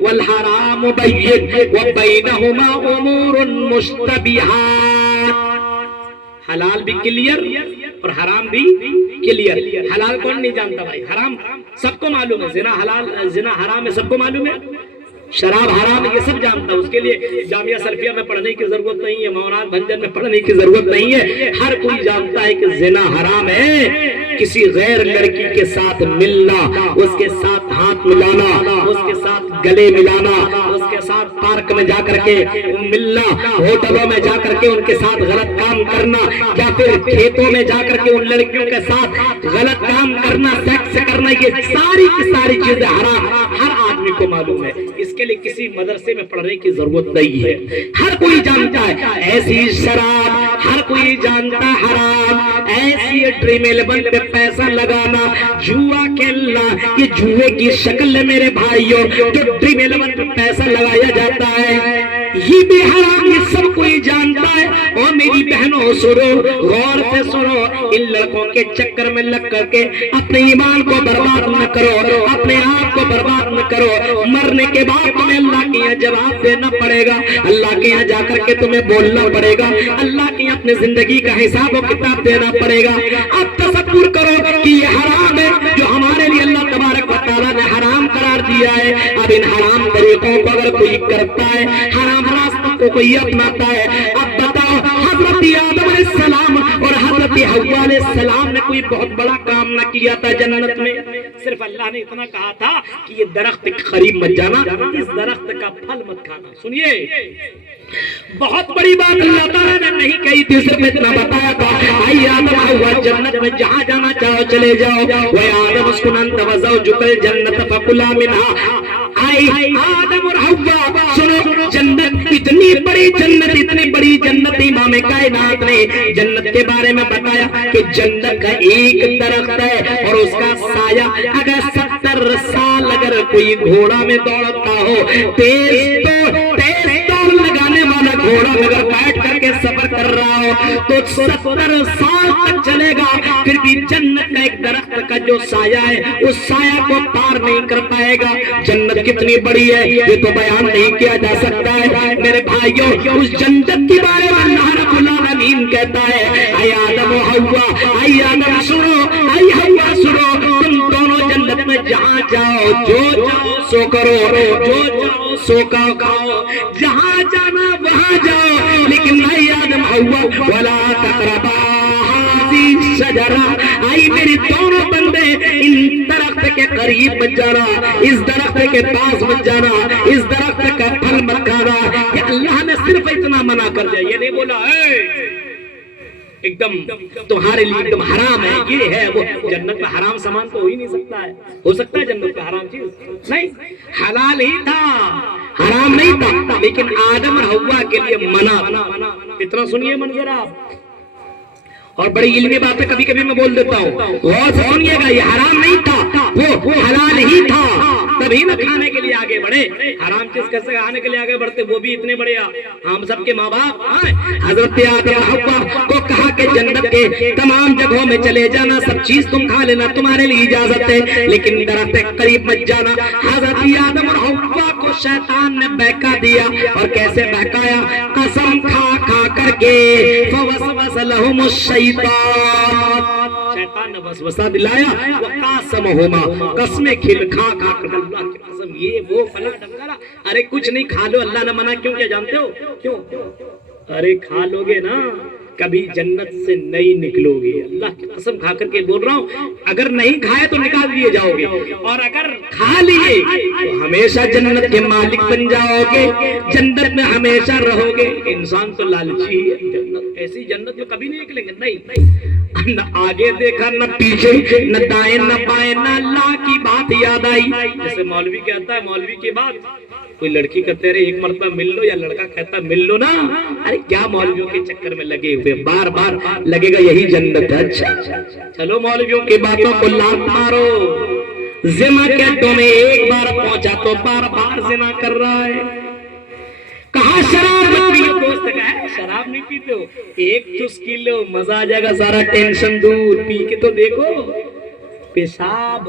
والحرام بین وبینہما امور مشتبہات. حلال بھی کلیئر اور حرام بھی کلیئر. حلال کون نہیں جانتا بھائی؟ حرام سب کو معلوم ہے. زنا حلال زنا حرام ہے سب کو معلوم ہے. شراب حرام ہے یہ سب جانتا ہے. اس کے لیے جامعہ سلفیہ میں پڑھنے کی ضرورت نہیں ہے, مولانا بھنجن میں پڑھنے کی ضرورت نہیں ہے. ہر کوئی جانتا ہے کہ زنا حرام ہے. کسی غیر لڑکی کے ساتھ ملنا, اس کے ساتھ ہاتھ ملانا, اس کے ساتھ گلے ملانا, اس کے ساتھ پارک میں جا کر کے ملنا, ہوٹلوں میں جا کر کے ان کے ساتھ غلط کام کرنا, یا پھر کھیتوں میں جا کر کے ان لڑکیوں کے ساتھ غلط کام کرنا, سیکس کرنا, یہ ساری کی ساری چیزیں حرام ہر آدمی کو معلوم ہے. اس کے لیے کسی مدرسے میں پڑھنے کی ضرورت نہیں ہے. ہر کوئی جانتا ہے. ایسی شراب ہر کوئی جانتا حرام. ایسی ڈریم 11 پہ پیسہ لگانا, جوا کھیلنا, یہ جوئے کی شکل ہے میرے بھائیوں. جو ڈریم 11 پہ پیسہ لگایا جاتا ہے یہ بھی حرام, یہ سب کوئی جانتا ہے. اور میری بہنوں سنو, غور سے سنو, ان لڑکوں کے چکر میں لگ کر کے اپنے ایمان کو برباد نہ کرو, اپنے آپ کو برباد نہ کرو. مرنے کے بعد تمہیں اللہ کے یہاں جواب دینا پڑے گا, اللہ کے یہاں جا کر کے تمہیں بولنا پڑے گا, اللہ کے یہاں اپنے زندگی کا حساب و کتاب دینا پڑے گا. اب تصور کرو کہ یہ حرام ہے جو ہمارے لیے اللہ تبارک و تعالیٰ نے حرام قرار دیا ہے. اب ان حرام طریقوں کو اگر کوئی کرتا ہے, حرام راستوں کو کوئی اپناتا ہے, اب بتاؤ حضرت آدم علیہ السلام اور حضرت حوا علیہ السلام نے کوئی بہت بڑا کام نہ کیا تھا جنت میں. صرف اللہ نے اتنا کہا تھا کہ یہ درخت کے قریب مت جانا, اس درخت کا پھل مت کھانا. سنیے, بہت بڑی بات اللہ تعالیٰ نے نہیں کہی تھی, صرف اتنا بتایا تھا اے آدم حوا جنت میں جہاں جانا چاہو چلے جاؤ. وہ آدم اسکن انت وزوجک الجنت فکلا منہا. اے آدم اور حوا سنو, جنت اتنی بڑی جنت, اتنی بڑی جنت, امام کائنات نے جنت کے بارے میں بتایا کہ جنت کا ایک درخت ہے اور اس کا سایہ اگر 70 سال اگر کوئی گھوڑا میں دوڑتا ہو, تیز دوڑ لگانے والا گھوڑا اگر بیٹھ کر کے سفر کر رہا ہو تو 70 سال تک چلے گا, پھر بھی جنت کا ایک درخت کا جو سایہ ہے اس سایہ کو پار نہیں کر پائے گا. جنت کتنی بڑی ہے یہ تو بیان نہیں کیا جا سکتا ہے میرے بھائیوں. اس جنت کے بارے میں اللہ رب العالمین کہتا ہے اے آدم و حوا, اے آدم سنو, اے حوا سنو, تم دونوں جنت میں جہاں جاؤ, جو جاؤ سو کرو, جو جاؤ سو کھاؤ, جہاں جانا وہاں جاؤ, لیکن اے آدم حوا ولا تقربا هذه الشجرة, اے میری دونوں بندے ان درخت کے قریب مت جانا, اس درخت کے پاس مت جانا, اس درخت کا پھل مت کھانا. کہ اللہ نے صرف اتنا منع کر دیا, یہ نہیں بولا ایک دم تمہارے لیے ایک دم حرام ہے یہ ہے وہ. جنت میں حرام سامان تو ہو ہی نہیں سکتا ہے. ہو سکتا ہے جنت میں حرام چیز؟ نہیں, حلال ہی تھا, حرام نہیں تھا, لیکن آدم اور حوا کے لیے منع. اتنا سنیے منظر آپ, اور بڑی علمی بات ہے, کبھی کبھی میں بول دیتا ہوں, غور سے سنیے گا. یہ حرام نہیں تھا, وہ حلال ہی تھا, تبھی نہ کھانے کے لیے آگے بڑھے. حرام چیز کیسے کھانے کے لیے آگے بڑھتے, وہ بھی اتنے بڑے ہم سب کے ماں باپ. حضرت آدم حوا کو کہا کہ جنت کے تمام جگہوں میں چلے جانا, سب چیز تم کھا لینا, تمہارے لیے اجازت ہے, لیکن درخت کے قریب مت جانا. حضرت آدم اور حوا کو شیطان نے بہکا دیا, اور کیسے بہکایا, قسم کھا کھا کر کے. فوسوس لهم الشیطان, شیطان نے وسوسہ دلایا, وقاسمہما, قسمیں کھل کھا کھا کر, اللہ کی قسم یہ وہ فلاں ڈنگرا, ارے کچھ نہیں کھا لو, اللہ نے منع کیوں کیا جانتے ہو کیوں؟ ارے کھا لوگے نا کبھی جنت سے نہیں نکلو گے. اللہ کی قسم کھا کر کے بول رہا ہوں, اگر نہیں کھائے تو نکال دیے جاؤ گے, اور اگر کھا لیے تو ہمیشہ جنت کے مالک بن جاؤ گے, جنت میں ہمیشہ رہو گے. انسان تو لالچی ہے, جنت ایسی جنت میں کبھی نہیں نکلیں گے. نہیں, نہ آگے دیکھا نہ پیچھے, نہ دائیں نہ بائیں, نہ اللہ کی بات یاد آئی. جیسے مولوی کہتا ہے, مولوی کی بات, کوئی لڑکی کہتے رہے ایک مرتبہ مل لو, یا لڑکا کہتا مل لو نا, ارے کیا مولویوں کے چکر میں لگے ہوئے, بار بار لگے گا یہی جنت ہے. اچھا چلو مولویوں کی باتوں کو لات مارو, زنا کے تو میں ایک بار پہنچا تو بار بار زنا کر رہا ہے. کہاں شراب مت پیو, دوست کہا ہے شراب نہیں پیتے ہو, ایک چسکی لو, مزہ آ جائے گا, سارا ٹینشن دور. پی کے تو دیکھو, پیشاب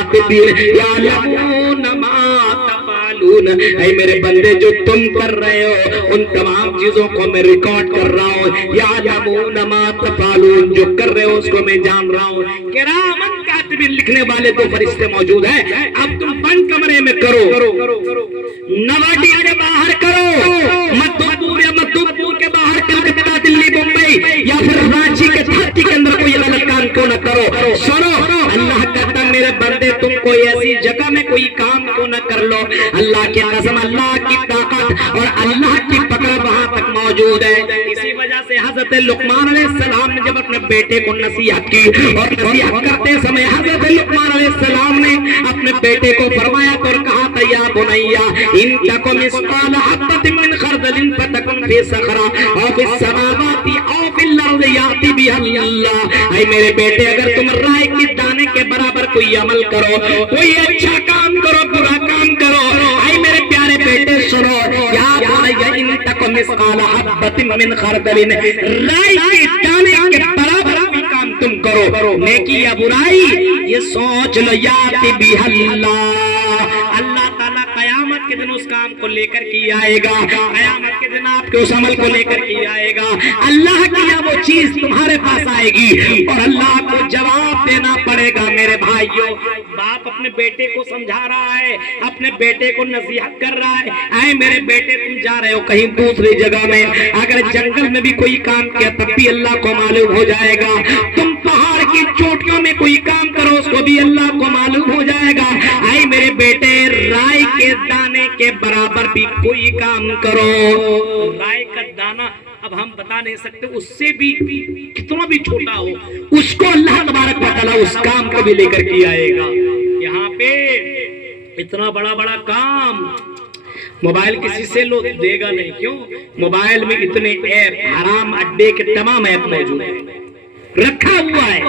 العابدین یعلمون ما تفعلون، اے میرے بندے جو تم کر رہے ہو ان تمام چیزوں کو میں ریکارڈ کر رہا ہوں، یعلمون ما تفعلون، جو کر رہے ہو اس کو میں جان رہا ہوں۔ کرامن کاتبین، لکھنے والے تو فرشتے موجود ہیں، اب تم بند کمرے میں کرو، نواڈی کے باہر کرو، مدھوپور یا مدھوپور کے باہر کلکتہ دلی بمبئی یا پھر رانچی کے دھرتی کے اندر کوئی غلط کام کیوں نہ کرو، سنو اللہ کہتا میرے بندے تم کوئی ایسی جگہ میں کوئی کام کیوں نہ کر لو، اللہ کی قسم اللہ کی طاقت اور اللہ کی پکڑ وہاں تک موجود ہے۔ اسی وجہ سے حضرت لقمان علیہ السلام نے جب اپنے بیٹے کو نصیحت کی اور نصیحت کرتے سمے حضرت لقمان علیہ السلام نے اپنے بیٹے کو فرمایا تو کہا تھا یا بنیا ان تکم مثقال حبۃ من خردل فتکن فی صخرہ او فی السماوات او فی الارض یأتی بها اللہ، اے میرے بیٹے اگر تم رائے کے دانے کے برابر کوئی عمل کرو، کوئی اچھا کام کرو، برا کام کرو، اے میرے پیارے بیٹے سنو، یا بنیا ان تکم مثقال حبۃ من خردل، رائے کے دانے کے برابر کوئی کام تم کرو، نیکی یا برائی یہ سوچ لو، یأتی بها اللہ، اللہ تعالیٰ قیامت کے دن اس کام کو لے کر کی آئے گا، قیامت کے دن آپ کے اس عمل کو لے کر کی آئے گا، اللہ کی وہ چیز تمہارے پاس آئے گی اور اللہ کو جواب دینا پڑے گا۔ میرے بھائیوں، باپ اپنے بیٹے کو سمجھا رہا ہے، اپنے بیٹے کو نصیحت کر رہا ہے، اے میرے بیٹے تم جا رہے ہو کہیں دوسری جگہ میں، اگر جنگل میں بھی کوئی کام کیا تب بھی اللہ کو معلوم ہو جائے گا، تم پہاڑ کی چوٹیوں میں کوئی کام کرو اس کو بھی اللہ کو معلوم ہو جائے گا، اے میرے بیٹے رائے کے دانے کے برابر بھی کوئی کام کرو، رائے کا دانہ اب ہم بتا نہیں سکتے، اس سے بھی کتنا بھی چھوٹا ہو اس کو اللہ تبارک و تعالیٰ اس کام کو بھی لے کر کے آئے گا۔ یہاں پہ اتنا بڑا بڑا کام موبائل کسی سے لو دے گا نہیں، کیوں؟ موبائل میں اتنے ایپ حرام اڈے کے تمام ایپ موجود ہیں، رکھا ہوا ہے،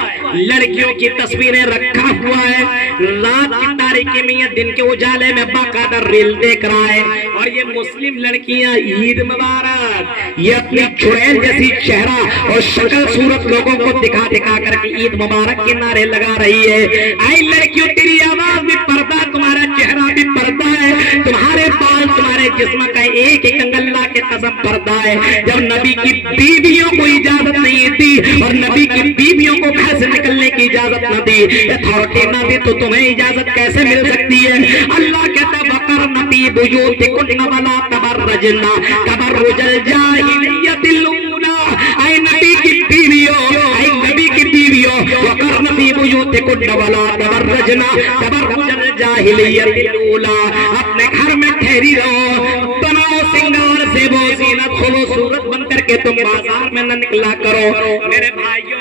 لڑکیوں کی تصویریں رکھا ہوا ہے، رات کی تاریکی میں یا دن کے اجالے میں باقاعدہ ریل دیکھ رہا ہے، اور یہ مسلم لڑکیاں عید مبارک یہ اپنی چڑیل جیسی چہرہ اور شکل صورت لوگوں کو دکھا دکھا کر کے عید مبارک کے نعرے لگا رہی ہے۔ اے لڑکیوں تیری آواز بھی پردہ، تمہارا چہرہ بھی پردہ ہے، تمہارے بال تمہارے جسم کا ایک ایک انگ اللہ کے قسم پردہ ہے۔ جب نبی کی بیویوں کو اجازت نہیں تھی اور نبی کی بیویوں کو گھر سے نکلنے کی اجازت نہ دی، اتھارٹی نہ دی، تو تمہیں اجازت کیسے مل سکتی ہے؟ اللہ کہتا ہے وَقَرْنَ فِي بُيُوتِكُنَّ وَلَا تَبَرَّجْنَ تَبَرُّجَ الْجَاهِلِيَّةِ الْأُولَىٰ، اے نبی کی بیویوں، اے نبی کی بیویوں، وَقَرْنَ فِي بُيُوتِكُنَّ وَلَا تَبَرَّجْنَ تَبَرُّجَ الْجَاهِلِيَّةِ الْأُولَىٰ، اپنے گھر میں ٹھہری رہو، بناؤ سنگار سے وہ زینت کھولو، صورت بن کر کے تم بازار میں نہ نکلا کرو۔ میرے بھائیوں،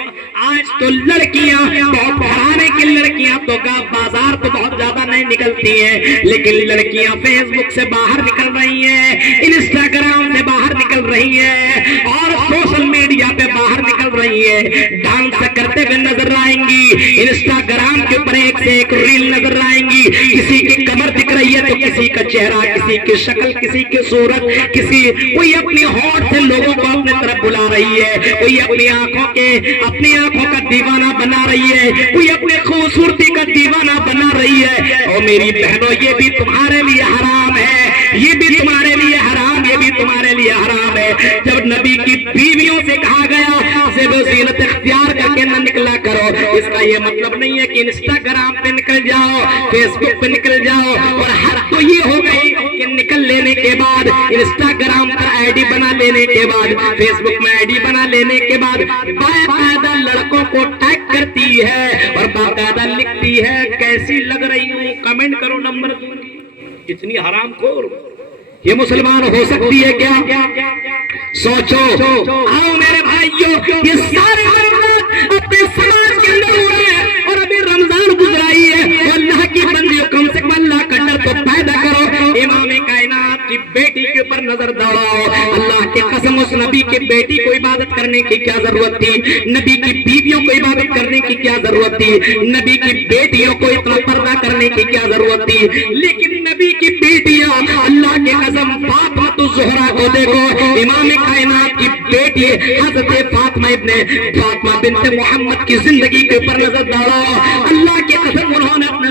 آج تو لڑکیاں بہت پڑھانے کی لڑکیاں تو بازار تو بہت زیادہ نہیں نکلتی ہیں، لیکن لڑکیاں فیس بک سے باہر نکل رہی ہیں، انسٹاگرام سے باہر نکل رہی ہیں اور سوشل میڈیا پہ باہر نکل رہی ہیں، ڈانس کرتے ہوئے نظر آئیں گی، انسٹاگرام کے اوپر ایک سے ایک ریل نظر آئیں گی، کسی کی کمر دکھ رہی ہے تو کسی کا چہرہ، کسی کی شکل، کسی کی صورت، کوئی اپنی ہونٹ سے لوگوں کو اپنے طرف بلا رہی ہے، کوئی اپنی آنکھوں کا دیوانہ بنا رہی ہے، کوئی اپنے خوبصورتی کا دیوانہ بنا رہی ہے۔ اور میری بہنوں، یہ بھی تمہارے لیے حرام ہے، یہ بھی تمہارے لیے حرام، یہ بھی تمہارے لیے حرام ہے۔ جب نبی کی بیویوں سے کہا گیا زیب و زینت اختیار کر کے نہ نکلا کرو، اس کا یہ مطلب نہیں ہے کہ انسٹاگرام پہ نکل جاؤ، فیس بک پہ نکل جاؤ، اور حد تو یہ ہو گئی کہ نکل لینے کے بعد انسٹاگرام پر آئی ڈی بنا لینے کے بعد، فیس بک میں آئی ڈی بنا لینے کے بعد باقاعدہ لڑکوں کو ٹیگ کرتی ہے اور باقاعدہ لکھتی ہے کیسی لگ رہی ہوں، کمنٹ کرو، نمبر دوں گی۔ اتنی حرام خور یہ مسلمان ہو سکتی ہے کیا؟ سوچو۔ آؤ میرے بھائیوں، یہ سارے حرامات اپنے سماج کے اندر ہوئے ہیں، اور ابھی رمضان گزرائی ہے، اللہ کی بندیوں کم سے کم اللہ کا ڈر تو پیدا کرو۔ امام کائنات کی بیٹی کے اوپر نظر دوڑاؤ، اللہ کی قسم اس نبی کی بیٹی کو عبادت کرنے کی کیا ضرورت تھی؟ نبی کی بیویوں کو عبادت کرنے کی کیا ضرورت تھی؟ نبی کی بیٹیوں کو اتنا پردہ کرنے کی کیا ضرورت تھی؟ لیکن نبی کی بیٹیاں، اللہ کی قسم فاطمہ الزہرا کو دیکھو، امام کائنات کی بیٹی حضرت فاطمہ بنت محمد کی زندگی کے اوپر نظر دوڑاؤ، اللہ کی قسم انہوں نے اپنے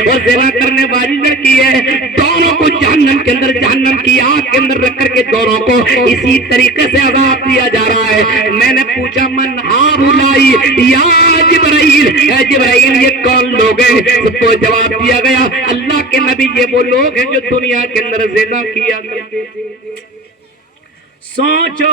اور زنا کرنے والی لڑکی ہے، دونوں کو جہنم کے اندر، جہنم کی آگ کے اندر رکھ کر کے دونوں کو اسی طریقے سے عذاب دیا جا رہا ہے۔ میں نے پوچھا من ہؤلائی یا جبرائیل، اے جبرائیل یہ کون لوگ ہیں؟ سب کو جواب دیا گیا اللہ کے نبی یہ وہ لوگ ہیں جو دنیا کے اندر زنا کیا کرتے تھے۔ سوچو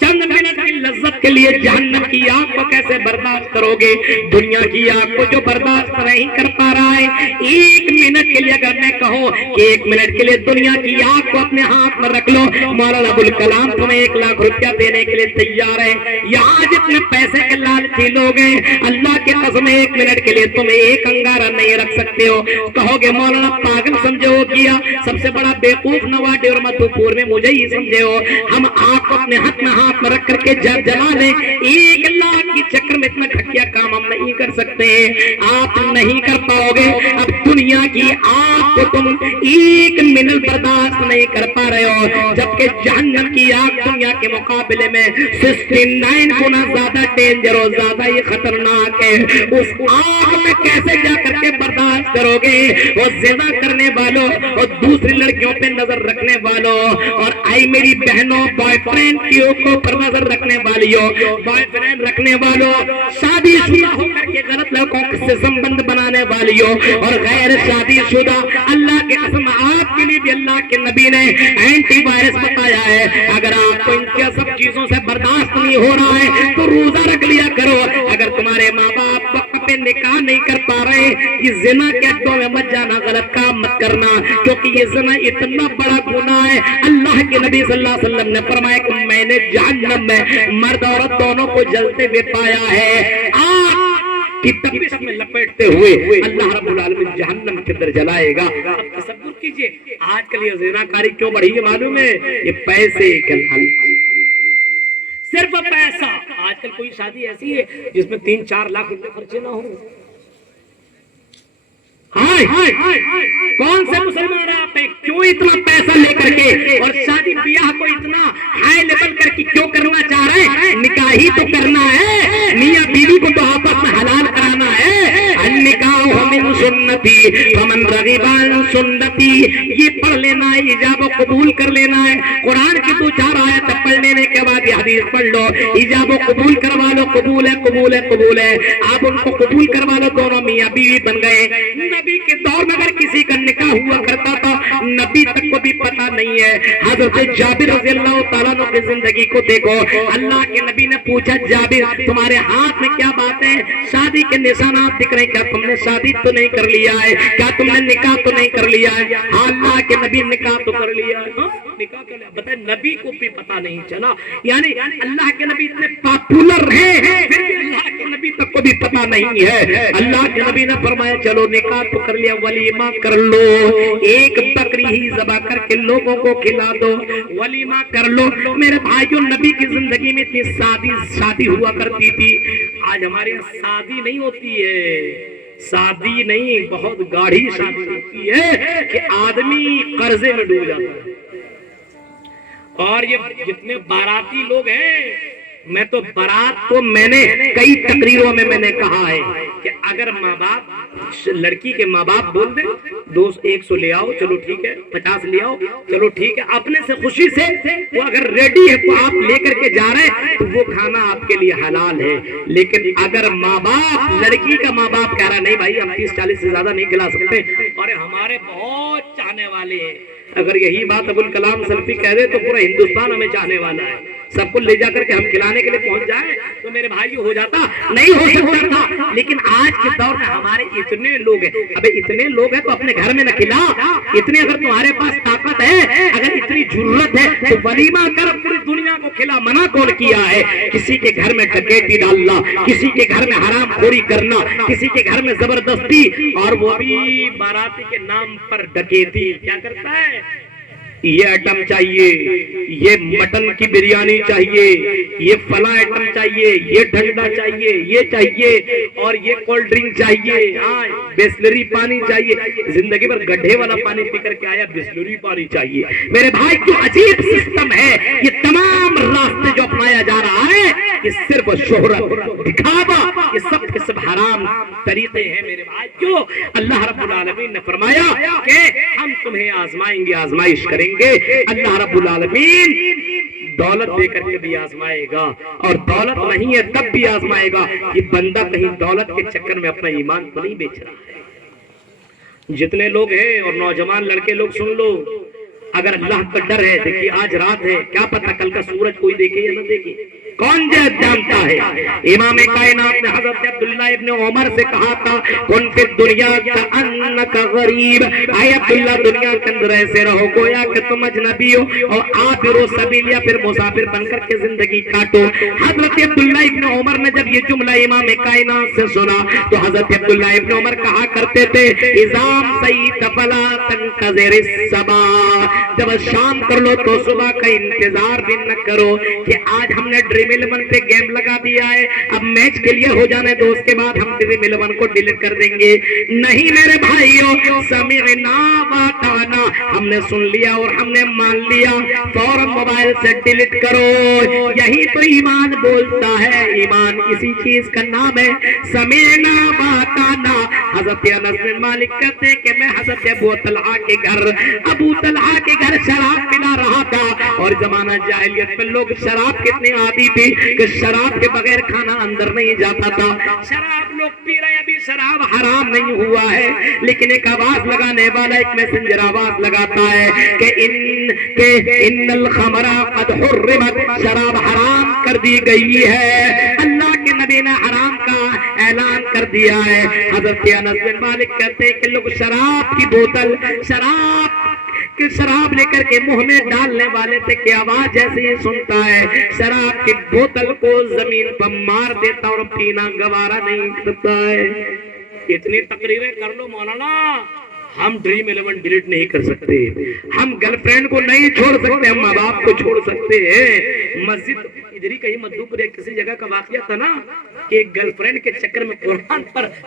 چند منٹ کی لذت کے لیے جہنم کی آگ کو کیسے برداشت کرو گے؟ دنیا کی آگ کو جو برداشت نہیں کر پا رہا ہے، ایک منٹ کے لیے اگر میں کہوں کہ ایک منٹ کے لیے دنیا کی آگ کو اپنے ہاتھ میں رکھ لو، مولانا ابوالکلام تمہیں 1 لاکھ روپیہ دینے کے لیے تیار ہے۔ یہاں جتنے پیسے کے لالچی لوگ ہیں، اللہ کے قسم 1 منٹ کے لیے تمہیں ایک انگارہ نہیں رکھ سکتے ہو۔ کہو گے مولانا پاگل سمجھے ہو کیا؟ سب سے بڑا بیوقوف نواڈی اور مدھو پور میں مجھے ہی سمجھے ہو۔ ہم آپ کو اپنے ہاتھ میں رکھ کر کے جلا لیں، 1 لاکھ کی چکر میں اتنا گھٹیا کام ہم نہیں کر سکتے ہیں، آپ نہیں کر پاؤ گے۔ اب دنیا کی آگ کو تم 1 منٹ برداشت نہیں کر پا رہے ہو، جبکہ جہنم کی آگ دنیا کے مقابلے میں 69 گنا زیادہ ڈینجر اور زیادہ ہی خطرناک ہے۔ اس آگ میں کیسے جا کر کے برداشت کرو گے؟ وہ زنا کرنے والوں اور دوسری لڑکیوں پہ نظر رکھنے والوں، اور آئی میری بہنوں، بوائے فرینڈ کی اوپر نظر رکھنے والیوں، بوائے فرینڈ رکھنے والوں، شادی شدہ ہو کر کے غلط لڑکوں سے سمبند بنانے والیوں، اور غیر شادی شدہ، اللہ کے قسم آپ کے لیے بھی اللہ کے نبی نے اینٹی وائرس بتایا ہے۔ اگر آپ کو ان کے سب چیزوں سے برداشت نہیں ہو رہا ہے تو روزہ رکھ لیا کرو۔ اگر تمہارے ماں باپ وقت پہ نکاح نہیں کر پا رہے، یہ زنا کے اڈوں میں مت جانا، غلط کام مت کرنا، کیونکہ یہ زنا اتنا بڑا گناہ ہے۔ اللہ کے نبی صلی اللہ علیہ وسلم نے فرمایا کہ میں نے جہنم میں مرد عورت دونوں کو جلتے ہوئے پایا ہے، آگ کی تپش میں لپیٹتے ہوئے اللہ رب العالمین جہنم کے اندر جلائے گا۔ اب تصور کیجئے آج کل یہ زناکاری کیوں بڑھی ہے معلوم ہے؟ یہ پیسے کا لالچ، صرف پیسہ۔ آج کل کوئی شادی ایسی ہے جس میں 3-4 لاکھ روپے خرچے نہ ہوں۔ کون سے مسلمان آپ ہیں؟ کیوں اتنا پیسہ لے کر کے اور شادی بیاہ کو اتنا ہائی لیول کر کے کیوں کرنا چاہ رہے ہیں؟ نکاح ہی تو کرنا ہے، میاں بیوی کو تو آپس میں حلال کرانا ہے۔ النکاح من سنتی فمن رغب عن سنتی، یہ پڑھ لینا ہے، ایجاب و قبول کر لینا ہے۔ قرآن کی 2-4 آیت پڑھ لینے کے بعد یہ حدیث پڑھ لو، ایجاب و قبول کروا لو، قبول ہے قبول ہے قبول ہے، آپ ان کو قبول کروا لو، دونوں میاں بیوی بن گئے۔ نبی کے دور میں اگر کسی کا نکاح ہوا کرتا تھا نبی تک کو بھی پتا نہیں ہے۔ حضرت جابر رضی اللہ تعالیٰ عنہ کی زندگی کو دیکھو، اللہ کے نبی نے پوچھا جابر تمہارے ہاتھ میں کیا بات ہے؟ شادی کے نشانات دکھ رہے ہیں، کیا تم نے شادی تو نہیں کر لیا ہے؟ کیا تم نے نکاح تو نہیں کر لیا ہے؟ ہاں اللہ کے نبی نکاح تو کر لیا ہے، نکاح کر لیا۔ بتائیں نبی کو بھی پتا نہیں چلا، یعنی اللہ کے نبی اتنے پاپولر ہیں پھر بھی اللہ کے نبی تک کو بھی پتا نہیں ہے۔ اللہ کے نبی نے فرمایا چلو نکاح تو کر لیا، ولیمہ کر لو، ایک بکری ہی ذبح کر کے لوگوں کو کھلا دو، ولیمہ کر لو۔ میرے بھائیوں نبی کی زندگی میں اتنی شادی ہوا کرتی تھی، آج ہمارے یہاں شادی نہیں ہوتی ہے، شادی نہیں بہت گاڑھی شادی ہوتی ہے کہ آدمی قرضے میں ڈوب جاتا ہے۔ اور یہ جتنے باراتی لوگ ہیں، میں تو بارات کو میں نے کئی تقریروں میں نے کہا ہے کہ اگر ماں باپ، لڑکی کے ماں باپ بول دیں 100 لے آؤ چلو ٹھیک ہے، 50 لے آؤ چلو ٹھیک ہے، اپنے سے خوشی سے وہ اگر ریڈی ہے تو آپ لے کر کے جا رہے ہیں تو وہ کھانا آپ کے لیے حلال ہے۔ لیکن اگر ماں باپ، لڑکی کا ماں باپ کہہ رہا نہیں بھائی ہم 30-40 سے زیادہ نہیں کھلا سکتے، اور ہمارے بہت چاہنے والے ہیں، اگر یہی بات ابوالکلام سلفی کہہ دے تو پورا ہندوستان ہمیں چاہنے والا ہے، سب کو لے جا کر کے ہم کھلانے کے لیے پہنچ جائیں تو میرے بھائی ہو جاتا نہیں ہو سکتا تھا۔ لیکن آج کے دور میں ہمارے اتنے لوگ ہیں، ابے اتنے لوگ ہیں تو اپنے گھر میں نہ کھلا، اتنے اگر تمہارے پاس طاقت ہے، اگر اتنی ضرورت ہے تو ولیمہ کر، پوری دنیا کو کھلا۔ منع کون کیا ہے؟ کسی کے گھر میں ڈکیتی ڈالنا، کسی کے گھر میں حرام خوری کرنا، کسی کے گھر میں زبردستی، اور وہ بھی باراتی کے نام پر ڈکیتی کیا کرتا ہے؟ یہ آئٹم چاہیے، یہ مٹن کی بریانی چاہیے، یہ فلاں آئٹم چاہیے، یہ ڈھنڈا چاہیے، یہ چاہیے، اور یہ کولڈ ڈرنک چاہیے، ہاں بسلری پانی چاہیے۔ زندگی بھر گڈھے والا پانی پی کر کے آیا، بسلری پانی چاہیے۔ میرے بھائی جو عجیب سسٹم ہے، یہ تمام راستے جو اپنایا جا رہا ہے یہ صرف شہرت دکھاوا، یہ سب کے سب حرام طریقے ہیں میرے بھائیو۔ اللہ رب العالمین نے فرمایا کہ ہم تمہیں آزمائیں گے، آزمائش کریں گے۔ اللہ رب العالمین دولت دے کر کے بھی آزمائے گا، اور دولت نہیں ہے تب بھی آزمائے گا۔ یہ بندہ کہیں دولت کے چکر میں اپنا ایمان تو نہیں بیچ رہا ہے۔ جتنے لوگ ہیں اور نوجوان لڑکے لوگ سن لو، اگر اللہ کا ڈر ہے، دیکھیے آج رات ہے، کیا پتہ کل کا سورج کوئی دیکھے یا نہ دیکھے، کون جانتا ہے۔ امام کائنات نے حضرت عبداللہ ابن عمر سے کہا تھا کن فی الدنیا کأنک غریب، اے عبداللہ دنیا کے اندر ایسے رہو گویا کہ تم اجنبی ہو اور عابر سبیل یا پھر مسافر بن کر کے زندگی کاٹو۔ حضرت عبداللہ ابن عمر نے جب یہ جملہ امام کائنات سے سنا تو حضرت عبداللہ ابن عمر کہا کرتے تھے اذا سیت فلا تنتظر الصباح، جب شام کر لو تو صبح کا انتظار بھی نہ کرو کہ آج ہم نے ڈریم 11 پہ گیم لگا دیا ہے، اب میچ کے لیے ہو جانے دو، اس کے بعد ہم ڈریم 11 کو ڈیلیٹ کر دیں گے۔ نہیں میرے بھائیو، سمعنا واطعنا، ہم نے سن لیا اور ہم نے مان لیا، فوراً موبائل سے ڈیلیٹ کرو۔ یہی تو ایمان بولتا ہے، ایمان اسی چیز کا نام ہے، سمعنا واطعنا۔ حضرت انس بن مالک کہتے ہیں کہ میں حضرت ابو طلحہ کے گھر شراب پلا رہا تھا، اور زمانہ جاہلیت میں لوگ شراب کتنے عادی تھی کہ شراب کے بغیر کھانا اندر نہیں جاتا تھا۔ شراب لوگ پی رہے ہیں، ابھی شراب حرام نہیں ہوا ہے، لیکن ایک آواز لگانے والا ایک میسنجر آواز لگاتا ہے کہ ان الخمر قد حرمت، شراب حرام کر دی گئی ہے، اللہ کے نبی نے حرام کا اعلان کر دیا ہے۔ حضرت انس بن مالک کہتے ہیں کہ لوگ شراب کی بوتل، شراب لے کر کے منہ میں ڈالنے والے تھے کہ آواز جیسے ہی سنتا ہے شراب کی بوتل کو زمین پر مار دیتا اور پینا گوارا نہیں کرتا ہے۔ اتنی تقریریں کر لو مولانا، ہم ڈریم 11 ڈیلیٹ نہیں کر سکتے، ہم گرل فرینڈ کو نہیں چھوڑ سکتے، ہم ماں باپ کو چھوڑ سکتے ہیں۔ مسجد ادھر ہی کہیں مدھوپور کسی جگہ کا واقعہ تھا نا کہ ایک گرل فرینڈ کے چکر میں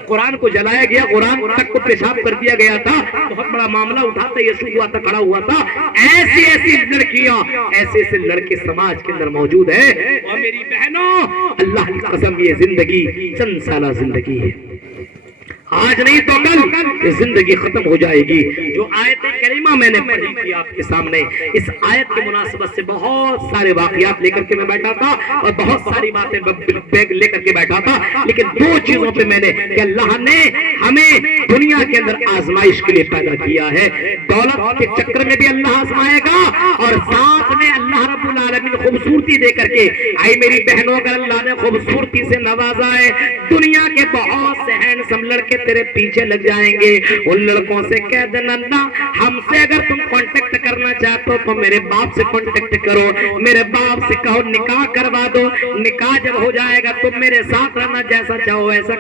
قرآن کو جلایا گیا، قرآن تک کو پیشاب کر دیا گیا تھا، بہت بڑا معاملہ اٹھا تھا، یسوع ہوا تھا، کھڑا ہوا تھا۔ ایسی لڑکیاں، ایسے لڑکے سماج کے اندر موجود ہیں۔ اور میری بہنوں، اللہ کی قسم یہ زندگی چند سالہ زندگی ہے، آج نہیں تو کل یہ زندگی ختم ہو جائے گی۔ جو آیت کریمہ میں نے پڑھی تھی آپ کے سامنے، اس آیت کی مناسبت سے بہت سارے واقعات لے کر کے میں بیٹھا تھا اور بہت ساری باتیں بیگ لے کر کے بیٹھا تھا، لیکن دو چیزوں پہ میں نے کہ اللہ نے ہمیں دنیا کے اندر آزمائش کے لیے پیدا کیا ہے، دولت کے چکر میں بھی اللہ آزمائے گا، اور ساتھ میں اللہ رب العالمین خوبصورتی دے کر کے، آئی میری بہنوں اگر اللہ نے خوبصورتی سے نوازا ہے، دنیا کے بہت سے ہینڈسم لڑکے تیرے پیچھے لگ جائیں گے، ان لڑکوں سے کہہ دینا نا، ہم سے اگر تم کانٹیکٹ کرنا چاہتے ہو تو میرے باپ سے کانٹیکٹ کرو، میرے باپ سے کہو نکاح کروا دو، نکاح جب ہو جائے گا تم میرے ساتھ رہنا، جیسا چاہو ایسا